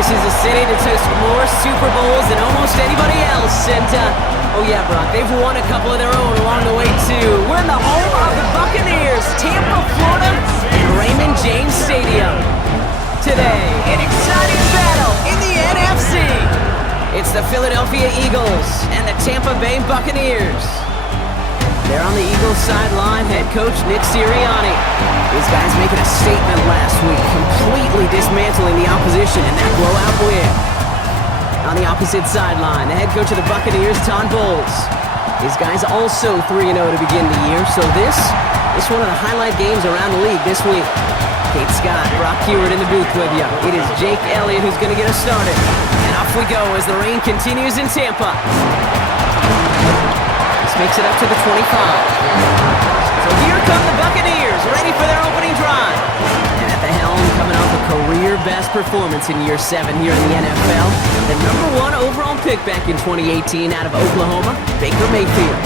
This is a city that's hosted more Super Bowls than almost anybody else. And, oh yeah, Brock, they've won a couple of their own along the way, too. We're in the home of the Buccaneers, Tampa, Florida, in Raymond James Stadium. Today, an exciting battle in the NFC. It's the Philadelphia Eagles and the Tampa Bay Buccaneers. They're on the Eagles sideline, head coach Nick Sirianni. These guys making a statement last week, completely dismantling the opposition in that blowout win. On the opposite sideline, the head coach of the Buccaneers, Todd Bowles. These guys also 3-0 to begin the year, so this is one of the highlight games around the league this week. Kate Scott, Brock Hewitt in the booth with you. It is Jake Elliott who's going to get us started. And off we go as the rain continues in Tampa. This makes it up to the 25. So here come the Buccaneers, ready for their opening drive. And at the helm, coming off a career-best performance in Year 7 here in the NFL, the #1 overall pick back in 2018 out of Oklahoma, Baker Mayfield.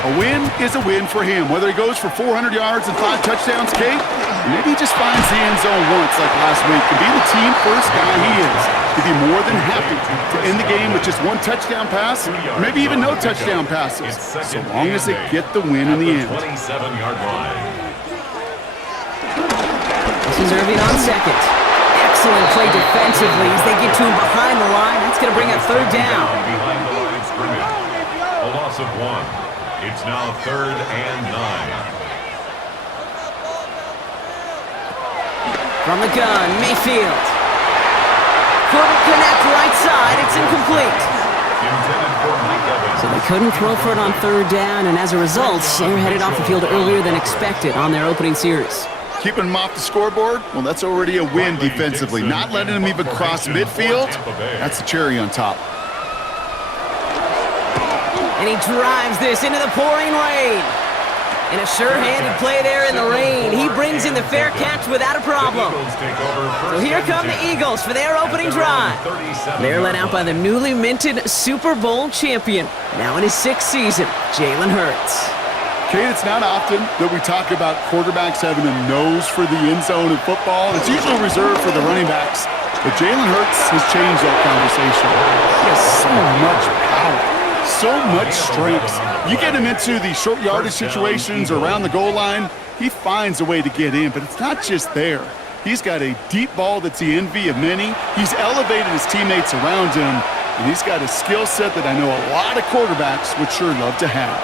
A win is a win for him, whether he goes for 400 yards and 5 touchdowns, Kate, or maybe he just finds the end zone once like last week. To be the team first guy he is, to be more than happy to end the game with just 1 touchdown pass, or maybe even no touchdown passes, so long as they get the win in the end. 27-yard line. This is Irving on second. Excellent play defensively as they get to him behind the line. That's going to bring up third down. Behind the line of scrimmage. A loss of 1. It's now 3rd and 9. From the gun, Mayfield. Couldn't connect right side. It's incomplete. Intended for Mike Evans. So they couldn't throw for it on third down, and as a result, they're headed off the field earlier than expected on their opening series. Keeping him off the scoreboard, well, that's already a win defensively. Not letting him even cross midfield, that's the cherry on top. And he drives this into the pouring rain. And a sure-handed play there in the rain. He brings in the fair catch without a problem. So here come the Eagles for their opening drive. They're led out by the newly minted Super Bowl champion, now in his 6th season, Jalen Hurts. Kate, it's not often that we talk about quarterbacks having a nose for the end zone in football. It's usually reserved for the running backs. But Jalen Hurts has changed that conversation. He has so much power. So much strength. You get him into the short yardage situations or around the goal line, he finds a way to get in, but it's not just there. He's got a deep ball that's the envy of many. He's elevated his teammates around him, and he's got a skill set that I know a lot of quarterbacks would sure love to have.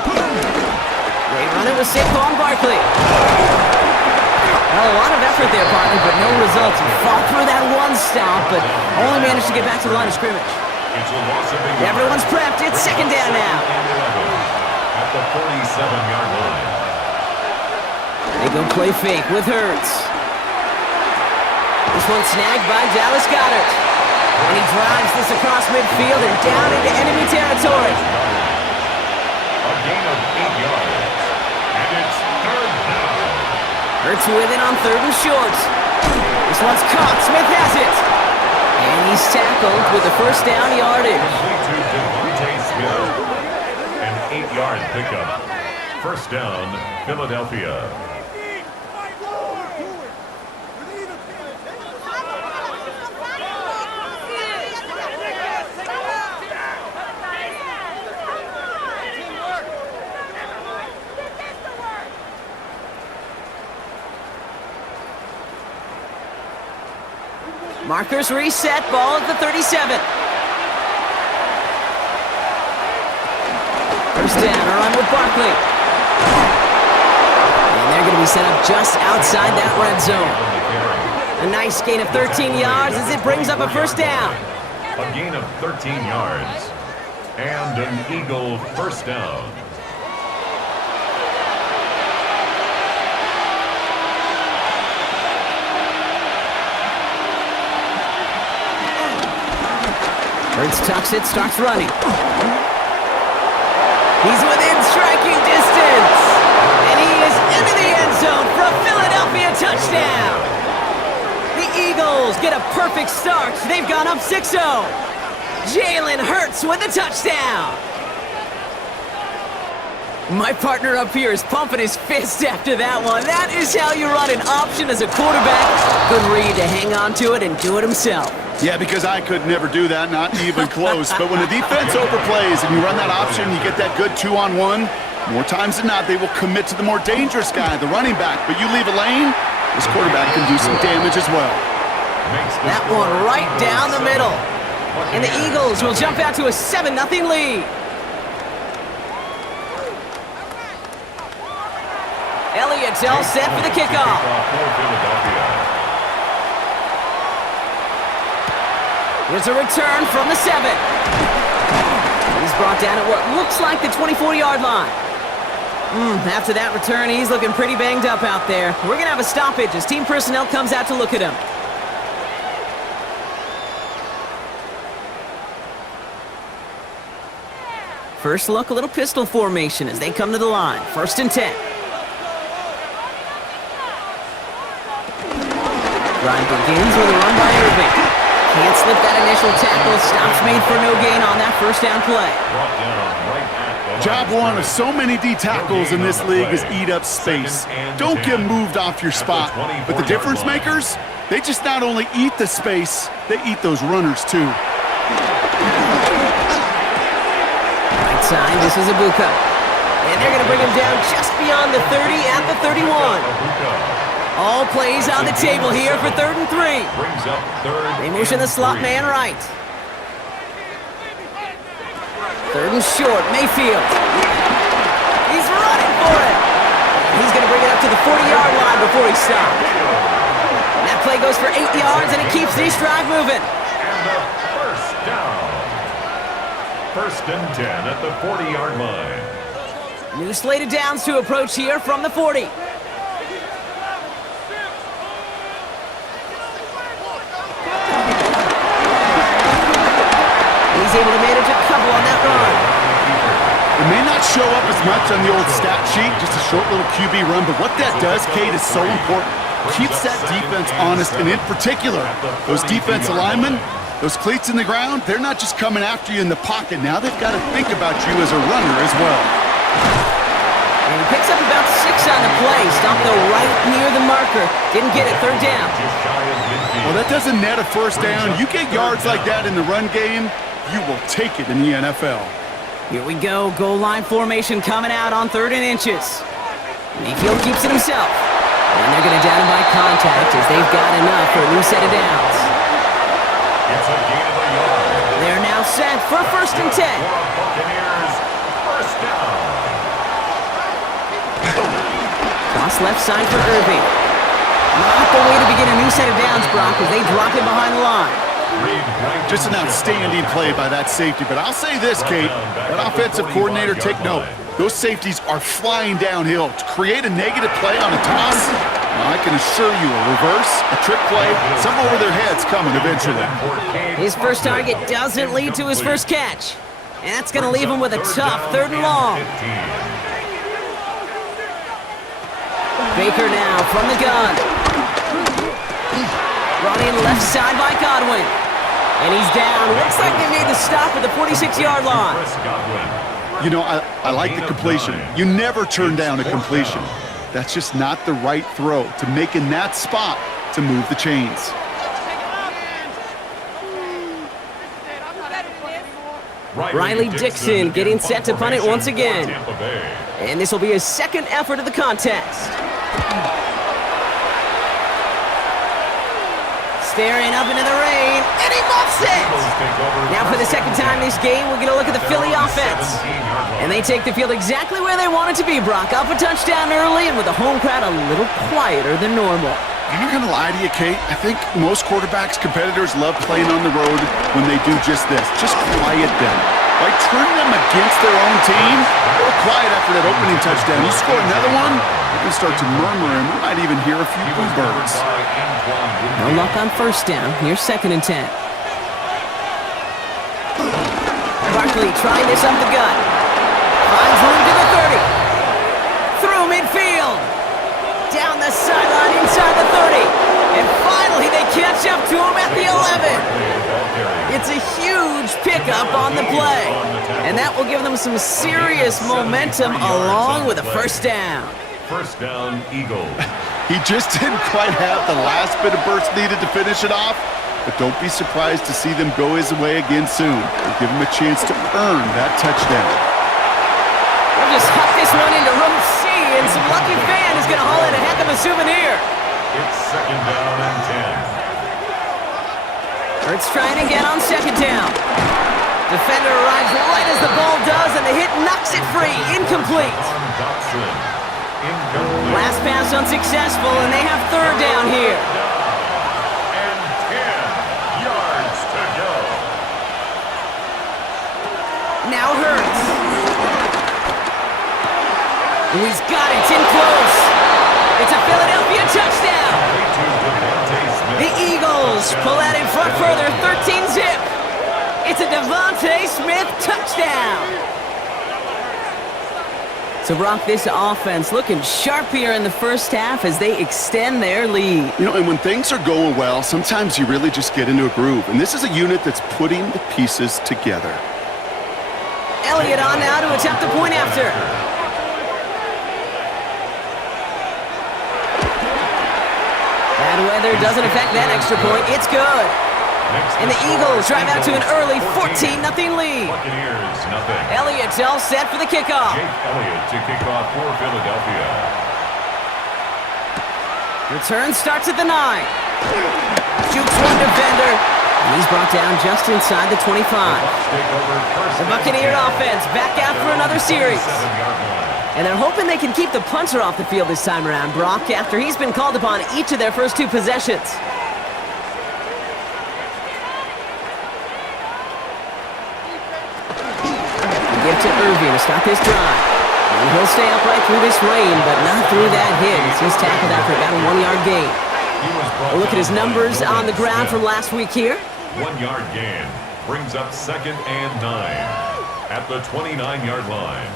They run it with Saquon Barkley. Well, a lot of effort there, partner, but no results. He fought through that one stop, but only managed to get back to the line of scrimmage. Everyone's prepped. It's 2nd down now. At the 47-yard line. They go play fake with Hurts. This one snagged by Dallas Goedert. And he drives this across midfield and down into enemy territory. A gain of 8 yards. And it's 3rd down. Hurts with it on 3rd and short. This one's caught. Smith has it. And he's tackled with the first down yardage. An 8-yard pickup. First down, Philadelphia. Markers reset, ball at the 37. First down, a run with Barkley. And they're going to be set up just outside that red zone. A nice gain of 13 yards as it brings up a first down. A gain of 13 yards. And an Eagle first down. Hurts tucks it, starts running. He's within striking distance. And he is into the end zone for a Philadelphia touchdown. The Eagles get a perfect start. They've gone up 6-0. Jalen Hurts with a touchdown. My partner up here is pumping his fist after that one. That is how you run an option as a quarterback. Good read to hang on to it and do it himself. Yeah, because I could never do that, not even close. But when the defense overplays and you run that option, you get that good 2-on-1, more times than not, they will commit to the more dangerous guy, the running back. But you leave a lane, this quarterback can do some damage as well. That one right down the middle. And the Eagles will jump out to a 7-0 lead. Elliott's all set for the kickoff. Here's a return from the 7. He's brought down at what looks like the 24-yard line. After that return, he's looking pretty banged up out there. We're going to have a stoppage as team personnel comes out to look at him. First look, a little pistol formation as they come to the line. 1st and 10. Drive begins with a run by Irving. Can't slip that initial tackle. Stops made for no gain on that first down play. Job one of so many D tackles in this league is eat up space. Don't get moved off your spot. But the difference makers, they just not only eat the space, they eat those runners too. Right side, this is Ibuka. And they're going to bring him down just beyond the 30 at the 31. All plays on the table here for 3rd and 3. They motion the slot man right. 3rd and short, Mayfield. He's running for it. He's going to bring it up to the 40-yard line before he stops. And that play goes for 8 yards, and it keeps this drive moving. And the first down. 1st and 10 at the 40-yard line. New slate of downs to approach here from the 40. He's able to manage a couple on that run. It may not show up as much on the old stat sheet, just a short little QB run, but what that does, Kate, is so important. Keeps that defense honest, and in particular, those defense linemen, those cleats in the ground, they're not just coming after you in the pocket. Now they've got to think about you as a runner as well. And he picks up about 6 on the play. Stopped though right near the marker. Didn't get it, 3rd down. Well, that doesn't net a first down. You get yards like that in the run game, you will take it in the NFL. Here we go. Goal line formation coming out on 3rd and inches. Mayfield keeps it himself. And they're going to down him by contact as they've got enough for a new set of downs. It's a gain of a yard. They're now set for 1st and 10. Buccaneers, first down. Cross left side for Irving. Not the way to begin a new set of downs, Brock, as they drop him behind the line. Just an outstanding play by that safety. But I'll say this, Kate, that offensive coordinator, take note. Those safeties are flying downhill. To create a negative play on a toss, I can assure you a reverse, a trick play, something over their heads coming eventually. His first target doesn't lead to his first catch. And that's going to leave him with a tough 3rd and long. Baker now from the gun. Running left side by Godwin. And he's down. Looks like they made the stop at the 46-yard line. You know, I like the completion. You never turn down a completion. That's just not the right throw to make in that spot to move the chains. Riley Dixon getting set to punt it once again. And this will be his 2nd effort of the contest. Staring up into the rain, and he muffs it! Now for the 2nd time this game, we're going to look at the Philly offense. And they take the field exactly where they want it to be, Brock. Up a touchdown early, and with the home crowd a little quieter than normal. I'm not going to lie to you, Kate. I think most quarterbacks, competitors love playing on the road when they do just this. Just quiet them. By turning them against their own team, they're quiet after that opening touchdown. You score another one, you can start to murmur, and we might even hear a few bluebirds. No luck on 1st down. Here's 2nd and 10. Barkley trying this up the gut. Finds room to the 30. Through midfield. Down the sideline inside the 30. And finally they catch up to him at the 11. It's a huge pickup on the play, and that will give them some serious momentum along with a first down. First down, Eagles. He just didn't quite have the last bit of burst needed to finish it off, but don't be surprised to see them go his way again soon and give him a chance to earn that touchdown. We'll just huck this one into row C, and some lucky fan is going to haul in a heck of a souvenir. It's second down and 10. Hurts trying again on second down. Defender arrives right as the ball does, and the hit knocks it free. Incomplete. Last pass unsuccessful, and they have third down here. And 10 yards to go. Now Hurts. He's got it. It's in close. It's a Philadelphia touchdown. The Eagles pull out in front further, 13-zip. It's a Devontae Smith touchdown. So, Brock, this offense looking sharp here in the first half as they extend their lead. You know, and when things are going well, sometimes you really just get into a groove. And this is a unit that's putting the pieces together. Elliott on now to attempt the point after. Bad weather doesn't affect that extra point. It's good. And the Eagles drive out to an early 14-0 lead. Buccaneers, nothing. Elliott's all set for the kickoff. Jake Elliott to kick off for Philadelphia. Return starts at the 9. Jukes one defender. And he's brought down just inside the 25. The Buccaneer offense back out for another series. And they're hoping they can keep the punter off the field this time around, Brock, after he's been called upon each of their first 2 possessions. Give to Irving to start this drive. And he'll stay upright through this rain, but not through that hit. He's tackled after about a 1-yard gain. We'll look at his numbers on the ground from last week here. 1-yard gain brings up second and 9 at the 29-yard line.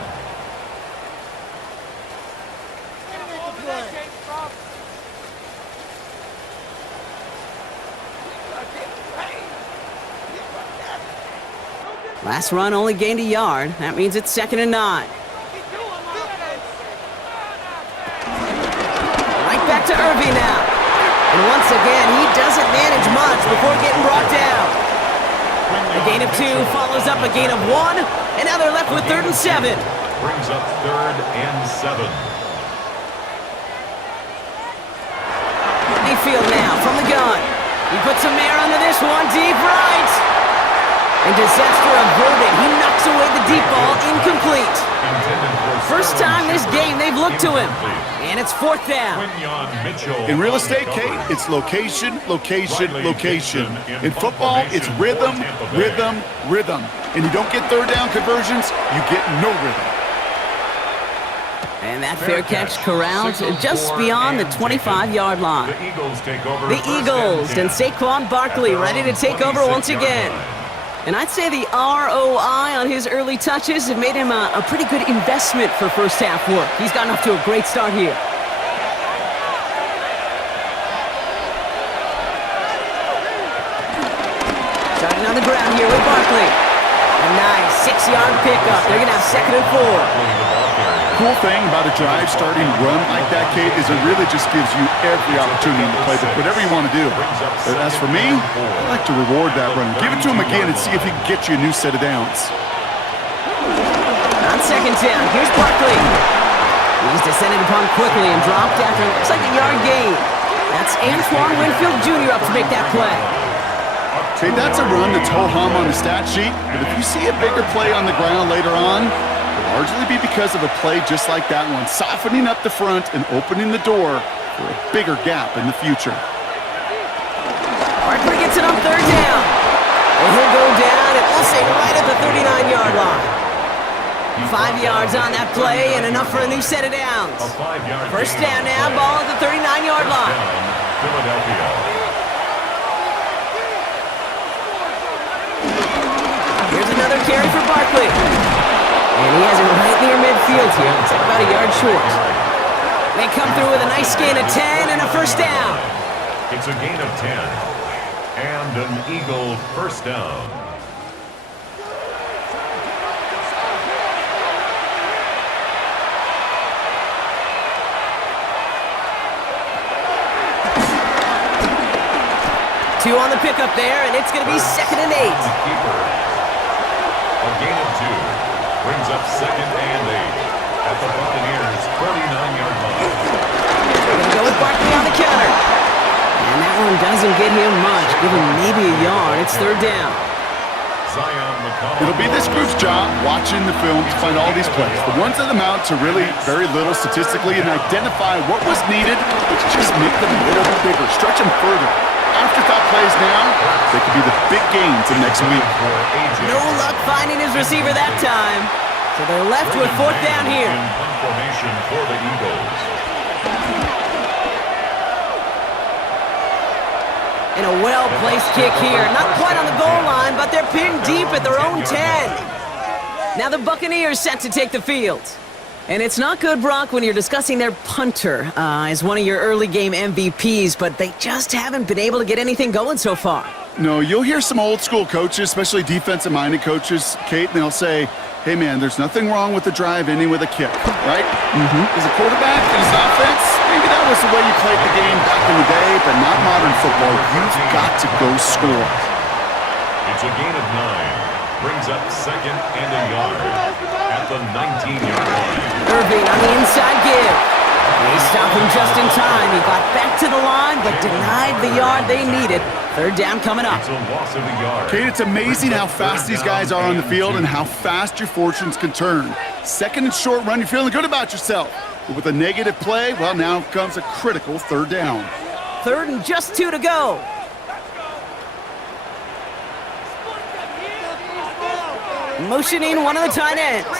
Last run only gained a yard. That means it's second and 9. Right back to Irving now. And once again, he doesn't manage much before getting brought down. A gain of 2 follows up a gain of 1, and now they're left with 3rd and 7. Brings up 3rd and 7. Mayfield now from the gun. He puts some air under this one, deep right. And disaster averted. He knocks away the deep ball, incomplete. First time this game they've looked to him. And it's 4th down. In real estate, Kate, it's location, location, location. In football, it's rhythm, rhythm, rhythm. And you don't get 3rd down conversions, you get no rhythm. And that fair catch corralled just beyond the 25-yard line. The Eagles and Saquon Barkley ready to take over once again. And I'd say the ROI on his early touches have made him a pretty good investment for first half work. He's gotten off to a great start here. Starting on the ground here with Barkley. A nice 6-yard pickup. They're going to have 2nd and 4. Cool thing about a drive starting run like that, Kate, is it really just gives you every opportunity to play whatever you want to do. But as for me, I like to reward that run. Give it to him again and see if he can get you a new set of downs. On 2nd down, here's Barkley. He's descended upon quickly and dropped after looks like a yard gain. That's Antoine Winfield Jr. up to make that play. Kate, that's a run that's ho-hum on the stat sheet, but if you see a bigger play on the ground later on, it'll largely be because of a play just like that one, softening up the front and opening the door for a bigger gap in the future. Barkley gets it on 3rd down. And he'll go down and we'll say right at the 39-yard line. 5 yards on that play and enough for a new set of downs. First down now, ball at the 39-yard line. Philadelphia. Here's another carry for Barkley. And he has it right near midfield here. It's about a yard short. They come through with a nice gain of 10 and a first down. It's a gain of 10. And an Eagle first down. Two on the pickup there, and it's going to be 2nd and 8. A gain of 2 brings up 2nd and 8 at the Buccaneers' 49-yard line. They're going to go with Barkley on the counter. And that one doesn't get him much. Give him maybe a yard. It's 3rd down. It'll be this group's job watching the film to find all these plays. The ones that amount to really very little statistically and identify what was needed to just make them a little bit bigger, stretch them further. Afterthought plays now, they could be the big gains in next week. No luck finding his receiver that time. So they're left with 4th down here. Formation for the Eagles. And a well-placed kick here. Not quite on the goal line, but they're pinned deep at their own 10. Now the Buccaneers set to take the field. And it's not good, Brock, when you're discussing their punter as one of your early game MVPs, but they just haven't been able to get anything going so far. No, you'll hear some old-school coaches, especially defensive-minded coaches, Kate, and they'll say, hey, man, there's nothing wrong with the drive ending with a kick, right? As a quarterback in his offense, maybe that was the way you played the game back in the day, but not modern football. You've got to go score. It's a gain of 9. Brings up 2nd and a yard at the 19-yard line. Irving on the inside give. They stopped him just in time. He got back to the line, but denied the yard they needed. 3rd down coming up. It's a loss of a yard. Kate, it's amazing how fast these guys are on the field and how fast your fortunes can turn. 2nd and short run, you're feeling good about yourself. But with a negative play, well, now comes a critical 3rd down. 3rd and just 2 to go. Motioning one of the tight ends. 3rd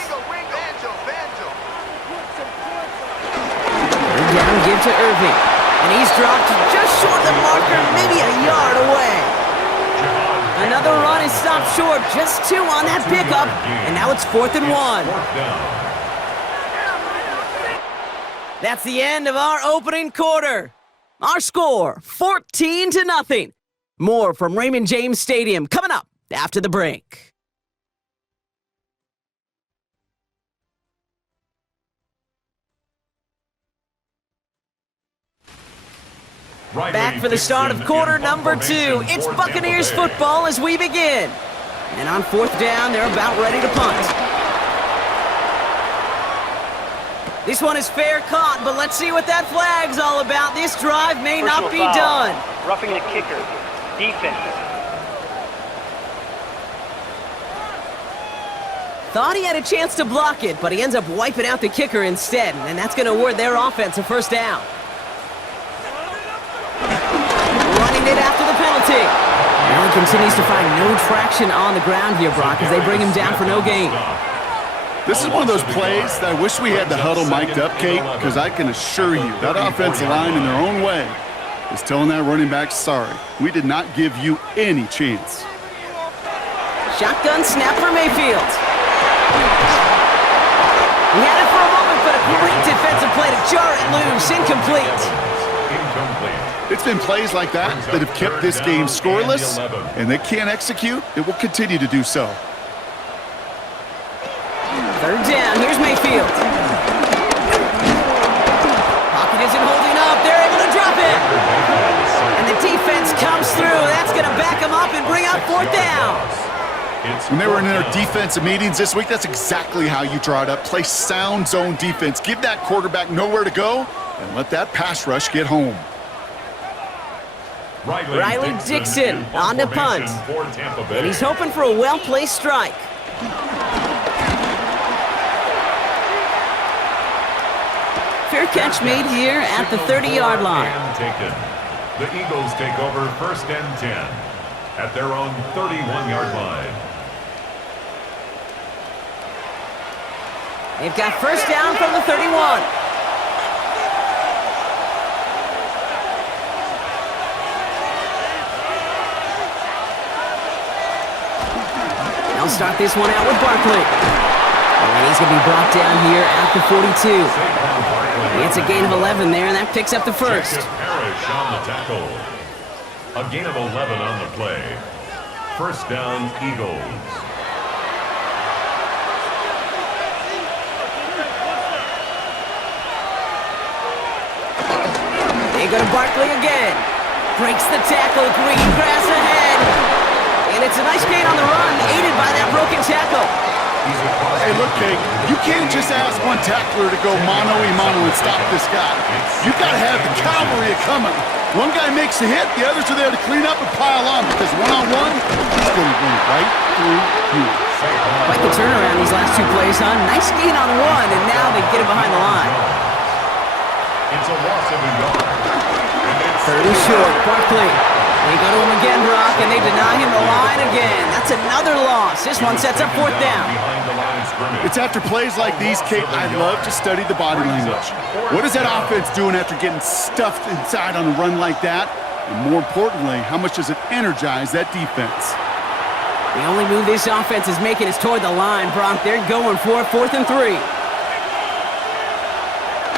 down, give to Irving. And he's dropped just short of the marker, maybe a yard away. Another run is stopped short, just 2 on that pickup. And now it's 4th and 1. That's the end of our opening quarter. Our score, 14-0. More from Raymond James Stadium coming up after the break. Back for the start of quarter number 2. It's Buccaneers football as we begin. And on 4th down, they're about ready to punt. This one is fair caught, but let's see what that flag's all about. This drive may not be done. Roughing the kicker. Defense. Thought he had a chance to block it, but he ends up wiping out the kicker instead, and that's going to award their offense a 1st down. Running it after the penalty. Allen continues to find no traction on the ground here, Brock, as they bring him down for no gain. This is one of those plays that I wish we had the huddle mic'd up, Kate, because I can assure you that offensive line in their own way is telling that running back, sorry, we did not give you any chance. Shotgun snap for Mayfield. He had it for a moment, but a great defensive play to jar it loose. Incomplete. It's been plays like that that have kept this game scoreless, and they can't execute. It will continue to do so. 3rd down. Here's Mayfield. Pocket isn't holding up. They're able to drop it. And the defense comes through. That's going to back them up and bring up 4th down. When they were in their defensive meetings this week, that's exactly how you draw it up. Play sound zone defense. Give that quarterback nowhere to go and let that pass rush get home. Riley Dixon on the punt. And he's hoping for a well-placed strike. Fair catch made here at the 30-yard line. The Eagles take over 1st and 10 at their own 31-yard line. They've got 1st down from the 31. They'll start this one out with Barkley. And he's going to be brought down here at the 42. It's a gain of 11 there, and that picks up the 1st. Parrish on the tackle. A gain of 11 on the play. First down, Eagles. They go to Barkley again. Breaks the tackle, green grass ahead. And it's a nice gain on the run, aided by that broken tackle. Hey, look, Kate, you can't just ask one tackler to go mano-a-mano and stop this guy. You got to have the cavalry coming. One guy makes a hit, the others are there to clean up and pile on, because one-on-one, he's going to run right through you. Quite the turnaround these last two plays, huh? Nice gain on one, and now they get him behind the line. It's a loss of a yard. Third and short, Barkley. They go to him again, Brock, and they deny him the line again. That's another loss. This one sets up fourth down. It's after plays like these, Kate, I love to study the body language. What is that offense doing after getting stuffed inside on a run like that? And more importantly, how much does it energize that defense? The only move this offense is making is toward the line, Brock. They're going for it, 4th and 3.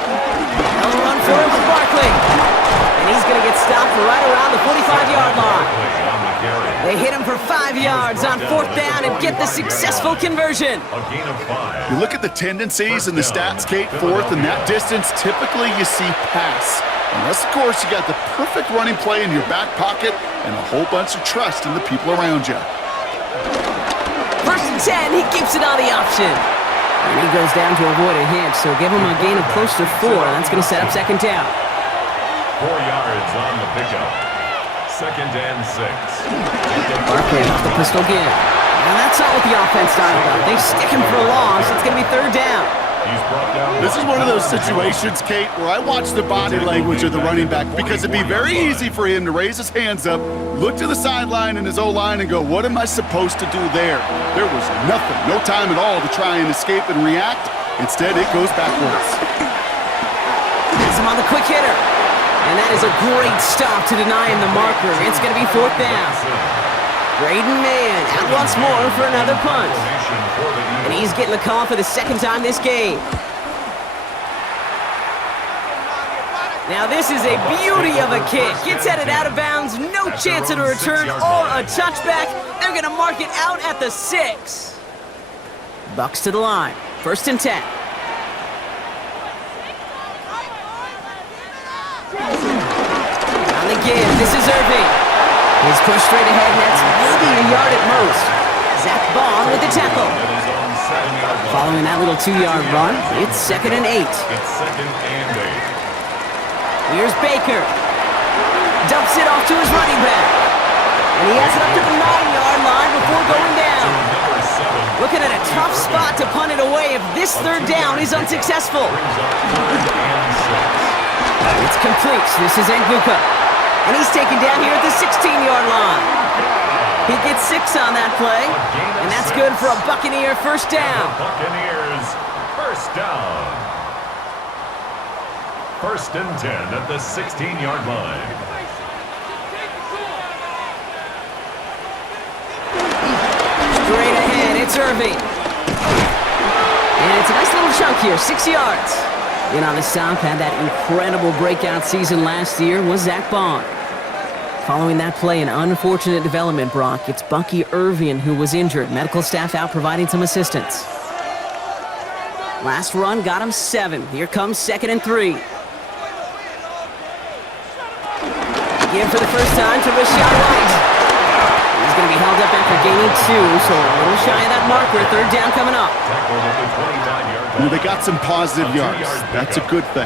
They'll run for it with Barkley. And he's going to get stopped right around the 45-yard line. They hit him for 5 yards on 4th down and get the successful conversion. You look at the tendencies and the stats, Kate, 4th and that distance, typically you see pass. Unless, of course, you got the perfect running play in your back pocket and a whole bunch of trust in the people around you. 1st and 10, he keeps it on the option. And he goes down to avoid a hit, so give him a gain of close to 4. That's going to set up 2nd down. 4 yards on the pickup. 2nd and 6. Barkley off the pistol give. Now that's not what the offense started about. They stick him for a loss. It's going to be 3rd down. This is one of those situations, Kate, where I watch the body language of the running back because it'd be very easy for him to raise his hands up, look to the sideline in his O-line and go, what am I supposed to do there? There was nothing, no time at all to try and escape and react. Instead, it goes backwards. Gets him on the quick hitter. And that is a great stop to deny him the marker. It's going to be 4th down. Braden Mann out once more for another punt. And he's getting the call for the 2nd time this game. Now this is a beauty of a kick. Gets headed out of bounds, no chance at a return or a touchback. They're going to mark it out at the 6. Bucks to the line. 1st and 10. On the give, this is Irving. He's pushed straight ahead, and that's maybe a yard at most. Zach Bond with the tackle. Following that little 2-yard run, it's 2nd and 8. It's 2nd and 8. Here's Baker. Dumps it off to his running back. And he has it up to the 9-yard line before going down. Looking at a tough spot to punt it away if this 3rd down is unsuccessful. It's complete. This is Nguka. And he's taken down here at the 16-yard line. He gets 6 on that play, and that's good for a Buccaneer 1st down. Buccaneers 1st down. 1st and 10 at the 16-yard line. Straight ahead, it's Irving. And it's a nice little chunk here, 6 yards. In on the stop, had that incredible breakout season last year was Zach Bond. Following that play, an unfortunate development, Brock. It's Bucky Irving who was injured. Medical staff out providing some assistance. Last run got him 7. Here comes 2nd and 3. Again for the first time to Rashad White. He's going to be held up after gaining 2, so a little shy of that marker. 3rd down coming up. They got some positive yards. That's a good thing.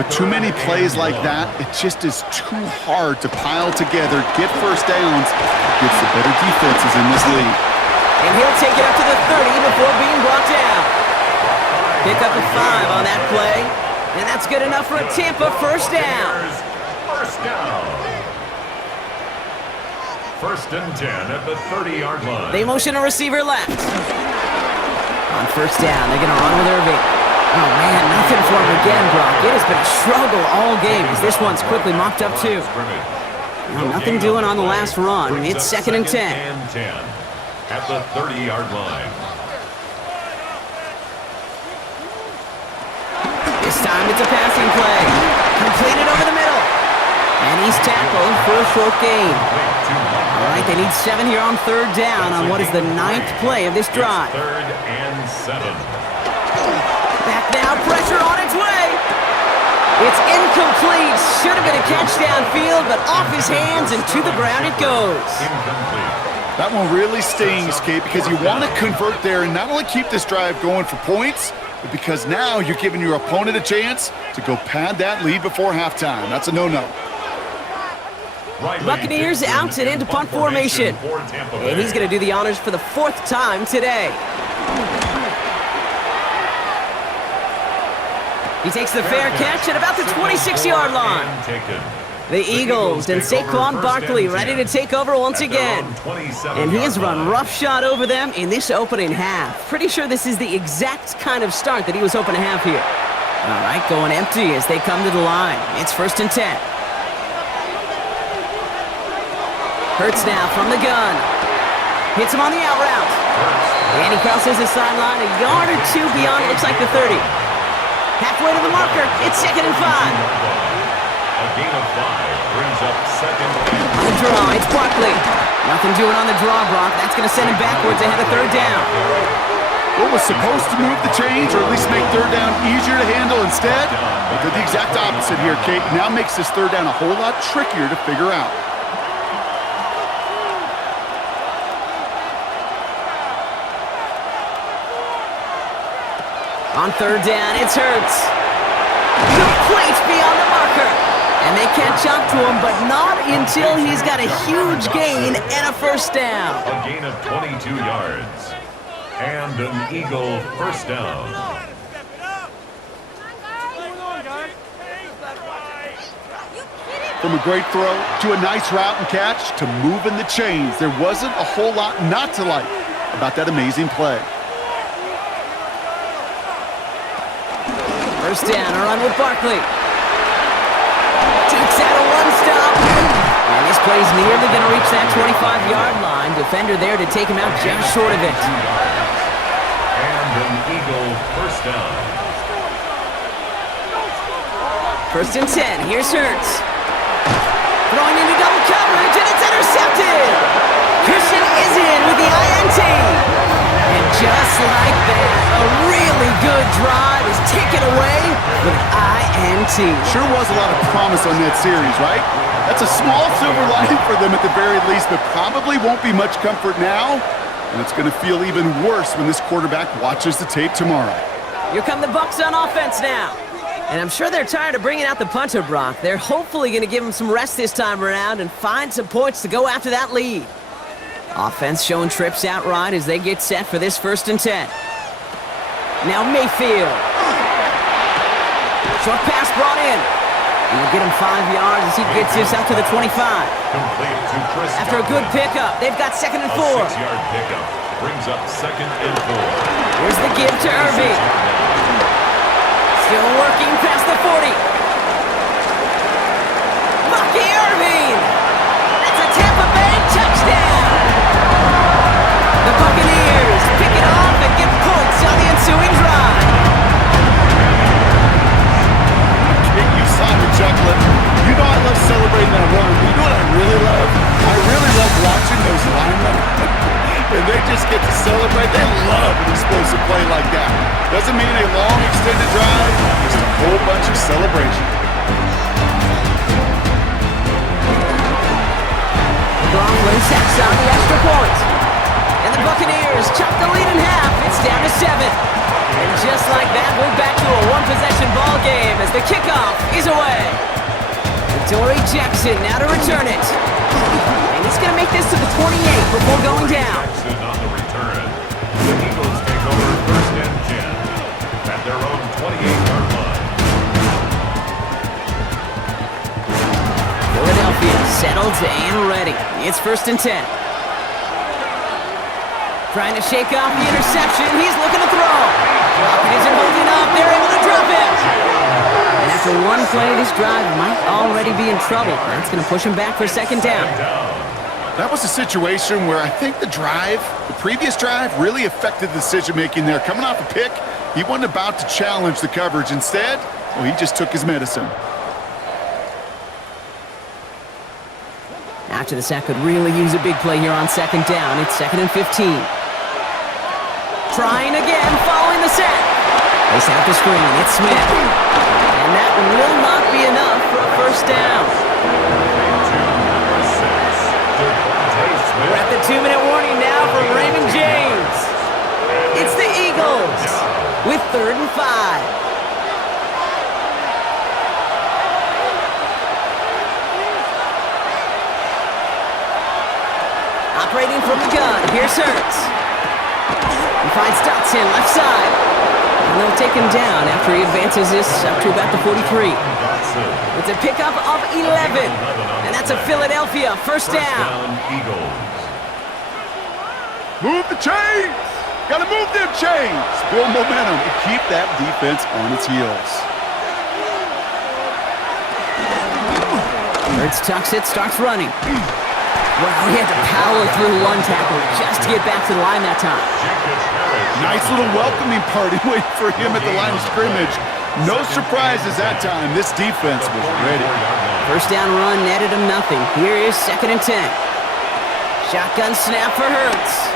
But too many plays like that, it just is too hard to pile together, get 1st downs against the better defenses in this league. And he'll take it up to the 30 before being brought down. Pick up a 5 on that play. And that's good enough for a Tampa 1st down. 1st down. 1st and 10 at the 30-yard line. They motion a receiver left. On 1st down, they're going to run with Irving. Oh, man, nothing for him again, Brock. It has been a struggle all game as this one's quickly mopped up, too. Well, nothing doing on the last run. It's 2nd and 10. At the 30-yard line. This time it's a passing play. Completed over the middle. And he's tackled for a short gain. All right, they need 7 here on third down on what is the 9th play of this drive. Third and 7. Back now, pressure on its way. It's incomplete. Should have been a catch downfield, but off his hands and to the ground it goes. Incomplete. That one really stings, Kate, because you want to convert there and not only keep this drive going for points, but because now you're giving your opponent a chance to go pad that lead before halftime. That's a no-no. Buccaneers out and into punt formation. And he's going to do the honors for the 4th time today. He takes the fair catch at about the 26-yard line. The Eagles and Saquon Barkley ready to take over once again. And he has run roughshod over them in this opening half. Pretty sure this is the exact kind of start that he was hoping to have here. All right, going empty as they come to the line. It's 1st and 10. Hurts now from the gun. Hits him on the out route. And he crosses the sideline a yard or 2 beyond, it looks like the 30. Halfway to the marker, it's 2nd and 5. A gain of 5 brings up 2nd and 5. On the draw, it's Barkley. Nothing doing on the draw, Brock. That's going to send him backwards ahead of 3rd down. What was supposed to move the chains or at least make 3rd down easier to handle instead? They did the exact opposite here, Kate. Now makes this 3rd down a whole lot trickier to figure out. On 3rd down, it's Hurts. Complete beyond the marker. And they catch up to him, but not until he's got a huge gain and a 1st down. A gain of 22 yards. And an Eagle 1st down. From a great throw to a nice route and catch to moving the chains, there wasn't a whole lot not to like about that amazing play. 1st down, a run with Barkley. Takes out a 1-stop. And this play's nearly going to reach that 25-yard line. Defender there to take him out just short of it. And an Eagle 1st down. 1st and 10, here's Hurts. Throwing into double coverage, and it's intercepted. Christian is in with the INT. And just like that, a really good drive is taken away with INT. Sure was a lot of promise on that series, right? That's a small silver lining for them at the very least, but probably won't be much comfort now. And it's going to feel even worse when this quarterback watches the tape tomorrow. Here come the Bucs on offense now. And I'm sure they're tired of bringing out the punter, Brock. They're hopefully going to give him some rest this time around and find some points to go after that lead. Offense showing trips outright as they get set for this 1st and 10. Now Mayfield. Short pass brought in. And we'll get him 5 yards as he gets this out to the 25. Complete to Chris. After a good pickup, they've got 2nd and 4. A 6-yard pickup brings up 2nd and 4. Here's the give to Irving. Still working past the 40. Bucky Irving. That's a Tampa Bay touchdown. The Buccaneers pick it off and get points on the ensuing drive. You saw me chuckling. You know I love celebrating that run. You know what I really love? I really love watching those linemen. And they just get to celebrate. They love an explosive play like that. Doesn't mean a long extended drive, just a whole bunch of celebration. Bronwyn sets on the extra point. And the Buccaneers chop the lead in half. It's down to 7. And just like that, we're back to a one-possession ball game as the kickoff is away. Dory Jackson now to return it. And he's going to make this to the 28 before going down. Jackson on the return. The Eagles take over 1st and 10 at their own 28-yard line. Philadelphia settled and ready. It's 1st and 10. Trying to shake off the interception. He's looking to throw. Rocket isn't holding up. They're able to drop it. And after one play, this drive might already be in trouble. That's going to push him back for 2nd down. That was a situation where I think the previous drive, really affected the decision-making there. Coming off a pick, he wasn't about to challenge the coverage. Instead, well, he just took his medicine. After the sack could really use a big play here on second down. It's 2nd and 15. Trying again, following the sack. They set up the screen. It's Smith. And that will not be enough for a first down. We're at the 2-minute warning now for Raymond James. It's the Eagles with 3rd and 5. Operating from the gun, here's Hurts. He finds Dotson, left side. And they'll take him down after he advances this up to about the 43. It's a pickup of 11. And that's a Philadelphia first down. Move the chains! Gotta move them chains! Build momentum and keep that defense on its heels. Hurts tucks it, starts running. Wow, he had to power through one tackle just to get back to the line that time. Nice little welcoming party waiting for him at the line of scrimmage. No surprises that time. This defense was ready. First down run netted him nothing. Here is 2nd and 10. Shotgun snap for Hurts.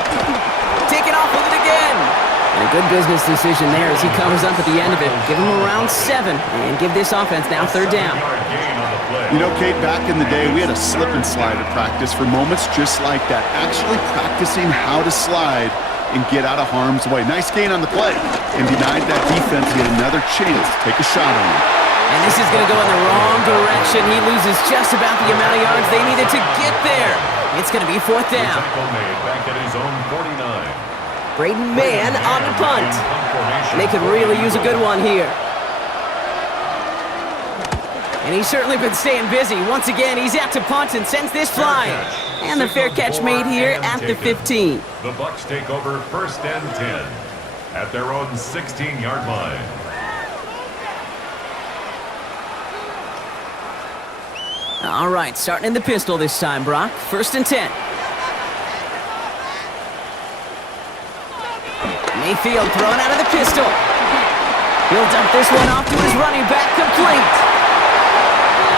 Taking off with it again. And a good business decision there as he covers up at the end of it. Give him around 7 and give this offense now 3rd down. You know, Kate, back in the day, we had a slip and slide at practice for moments just like that. Actually practicing how to slide and get out of harm's way. Nice gain on the play. And denied that defense yet another chance to take a shot on him. And this is going to go in the wrong direction. He loses just about the amount of yards they needed to get there. It's going to be 4th down. Back at his own 49. Braden Mann on the punt. They could really use a good one here. And he's certainly been staying busy. Once again, he's out to punt and sends this flying. And the fair catch made here at the 15. The Bucs take over 1st and 10 at their own 16-yard line. All right, starting in the pistol this time, Brock. 1st and 10. Mayfield thrown out of the pistol. He'll dump this one off to his running back, complete.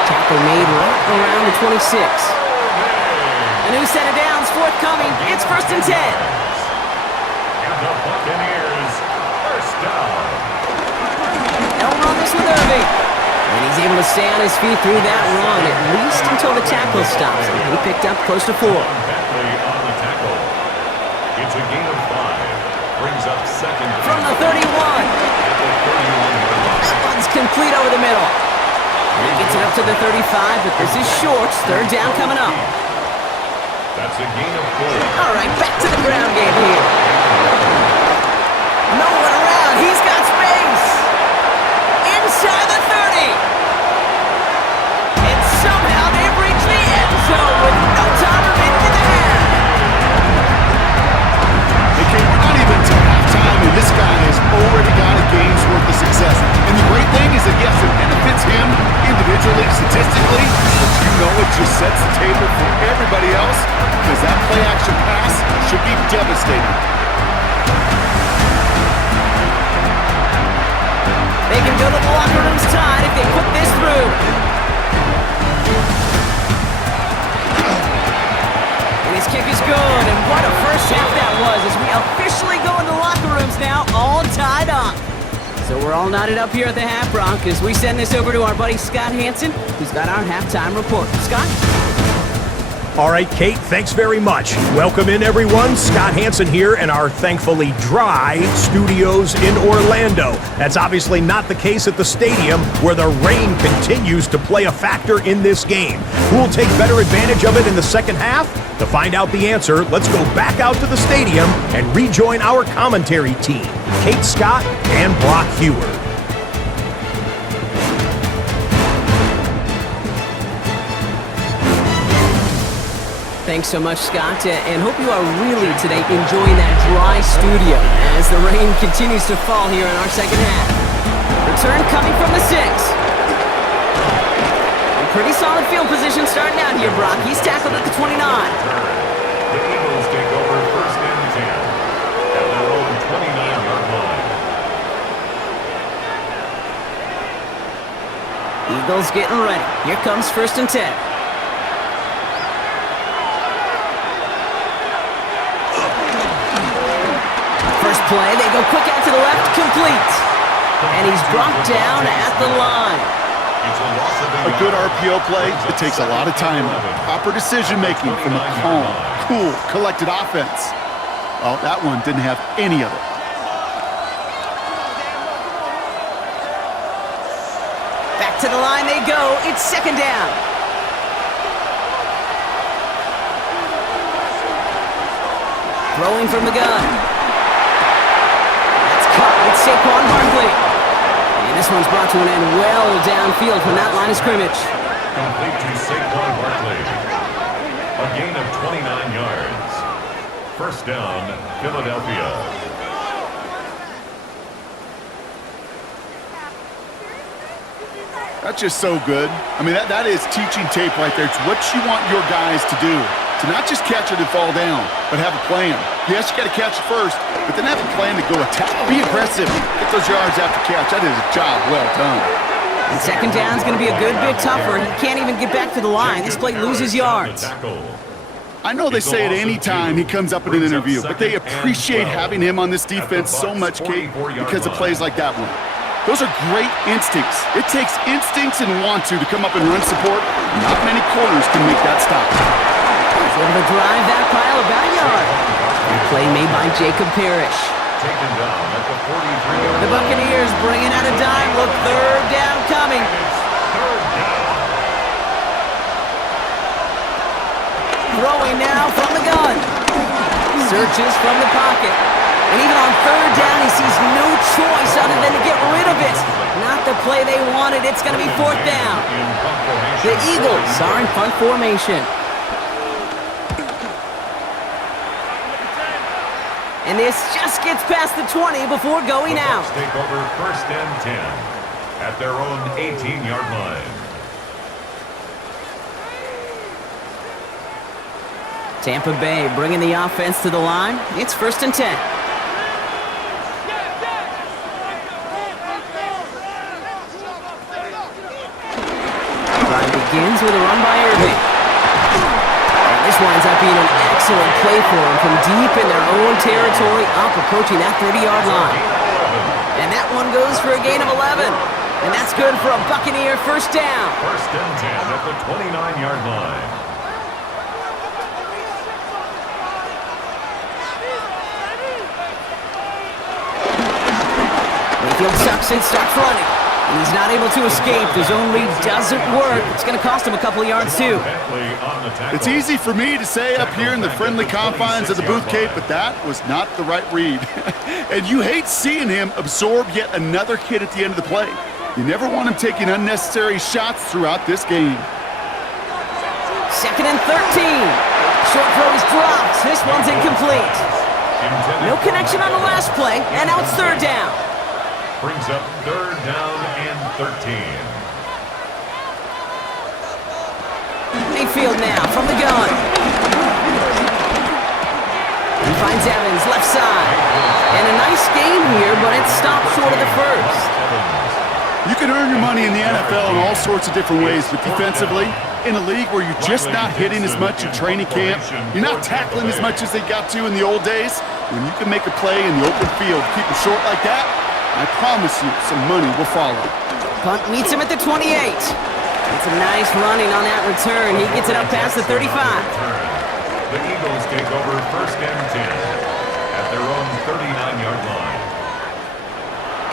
Tackle made right around the 26. A new set of downs forthcoming. It's 1st and 10. And the Buccaneers first down. They'll run this with Irving. And he's able to stay on his feet through that run, at least until the tackle stops. And he picked up close to 4. Bentley on the tackle. It's a gain of 5. Brings up 2nd. From the 31. That one's complete over the middle. And he gets it up to the 35, but this is short. 3rd down coming up. That's a gain of 4. All right, back to the ground game here. No one around. He's got space. Inside the 30. And somehow they've reached the end zone with no time remaining in the half. Okay, we're not even to halftime, and this guy has already got a game's worth of success. And the great thing is that, yes, it benefits him individually, statistically, but you know it just sets the table for everybody else because that play-action pass should be devastating. They can go to the locker room's tide if they put this through. And his kick is good, and what a first half that was as we officially go into the locker rooms now, all tied up. So we're all knotted up here at the half, Bronc, as we send this over to our buddy Scott Hansen, who's got our halftime report. Scott? All right, Kate, thanks very much. Welcome in, everyone. Scott Hansen here in our thankfully dry studios in Orlando. That's obviously not the case at the stadium, where the rain continues to play a factor in this game. Who will take better advantage of it in the second half? To find out the answer, let's go back out to the stadium and rejoin our commentary team, Kate Scott and Brock Heward. Thanks so much, Scott, and hope you are really today enjoying that dry studio as the rain continues to fall here in our second half. Return coming from the 6. A pretty solid field position starting out here, Brock. He's tackled at the 29. The Eagles take over 1st and 10 at their own 29-yard line. Eagles getting ready. Here comes 1st and 10. play. They go quick out to the left, complete. And he's brought down at the line. A good RPO play, it takes a lot of time. Proper decision-making from a calm, cool, collected offense. Well, that one didn't have any of it. Back to the line they go. It's second down. Throwing from the gun. That's caught with Saquon Barkley. And this one's brought to an end well downfield from that line of scrimmage. Complete to Saquon Barkley. A gain of 29 yards. First down, Philadelphia. That's just so good. I mean, that is teaching tape right there. It's what you want your guys to do. To not just catch it and fall down, but have a plan. Yes, you got to catch it first, but then have a plan to go attack. Be aggressive. Get those yards after catch. That is a job well done. And second down's going to be a good bit tougher. He can't even get back to the line. This play loses yards. I know they say it any time he comes up in an interview, but they appreciate having him on this defense so much, Kate, because of plays like that one. Those are great instincts. It takes instincts and want to come up and run support. Not many corners can make that stop. He's able to drive that pile about a yard. And play made by Jacob Parrish. Taken down at the 43-yard The Buccaneers bringing out a dime. Look, third down coming. Third down. Throwing now from the gun. Searches from the pocket. And even on third down, he sees no choice other than to get rid of it. Not the play they wanted. It's going to be fourth down. The Eagles are in punt formation. And this just gets past the 20 before going out. Take over first and 10 at their own 18-yard line. Tampa Bay bringing the offense to the line. It's first and 10. Drive begins with a run by Irving. And this winds up being an excellent play for them from deep in their own territory, up approaching that 30-yard line. And that one goes for a gain of 11. And that's good for a Buccaneer first down. First and 10 at the 29-yard line. Mayfield sucks and starts running. And he's not able to escape. The zone read doesn't work. It's going to cost him a couple of yards, too. It's easy for me to say up here in the friendly confines of the booth, Kate, but that was not the right read. And you hate seeing him absorb yet another hit at the end of the play. You never want him taking unnecessary shots throughout this game. Second and 13. Short throw is dropped. This one's incomplete. No connection on the last play, and now it's third down. Brings up third down and 13. Mayfield now from the gun. He finds Evans left side. And a nice game here, but it stopped short of the first. You can earn your money in the NFL in all sorts of different ways, but defensively, in a league where you're just not hitting as much in training camp, you're not tackling as much as they got to in the old days, when you can make a play in the open field, keep it short like that, I promise you some money will follow. Punt meets him at the 28. It's a nice running on that return. He gets it up past the 35. The Eagles take over first and 10 at their own 39-yard line.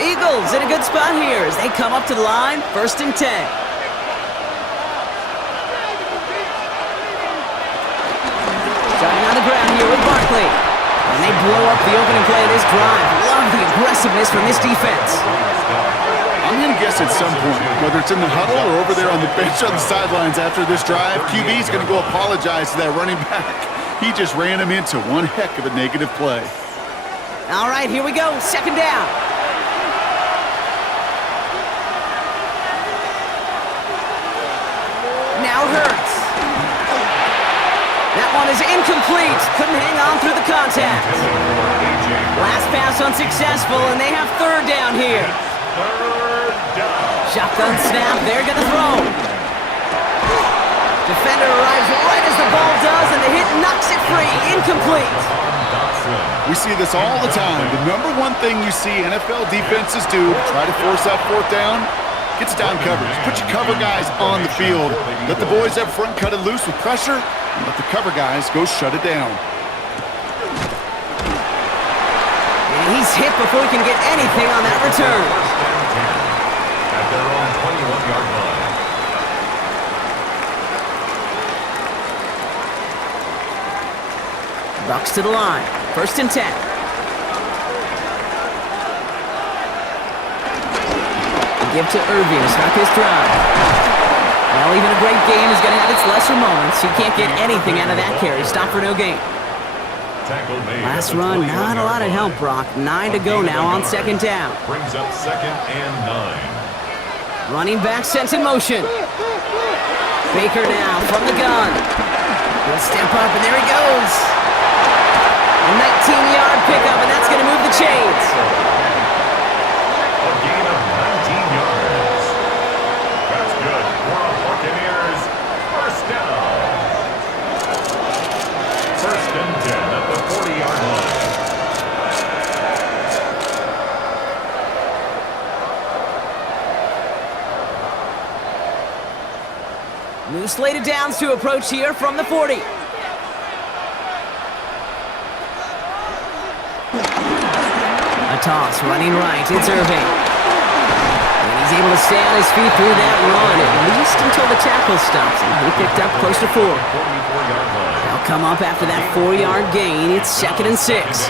Eagles in a good spot here as they come up to the line, first and 10. Starting on the ground here with Barkley. And they blow up the opening play of this drive. Love the aggressiveness from this defense. I'm going to guess at some point, whether it's in the huddle or over there on the bench on the sidelines after this drive, QB's going to go apologize to that running back. He just ran him into one heck of a negative play. All right, here we go. Second down. Now Hurts. That one is incomplete. Couldn't hang on through the contact. Last pass unsuccessful, and they have third down here. Shotgun snap. They're going to throw. Defender arrives right as the ball does, and the hit knocks it free. Incomplete. We see this all the time. The number one thing you see NFL defenses do to try to force that fourth down, gets down coverage. Put your cover guys on the field. Let the boys up front cut it loose with pressure, and let the cover guys go shut it down. And he's hit before he can get anything on that return. At their own 21-yard line. Bucks to the line. 1st and 10. Give to Irving to start this drive. Well, even a great game is going to have its lesser moments. You can't get anything out of that carry. Stop for no gain. Last run, not a lot of help, Brock. 9 to go now on 2nd down. Brings up 2nd and 9. Running back sent in motion. Baker now from the gun. He'll step up, and there he goes. A 19-yard pickup, and that's going to move the chains. A gain of 19 yards. That's good for the Buccaneers. 1st down. 1st and 10 at the 40-yard line. New slated downs to approach here from the 40. A toss, running right, it's Irving. And he's able to stay on his feet through that run, at least until the tackle stops him. He picked up close to 4. They'll come up after that 4-yard gain. It's 2nd and 6.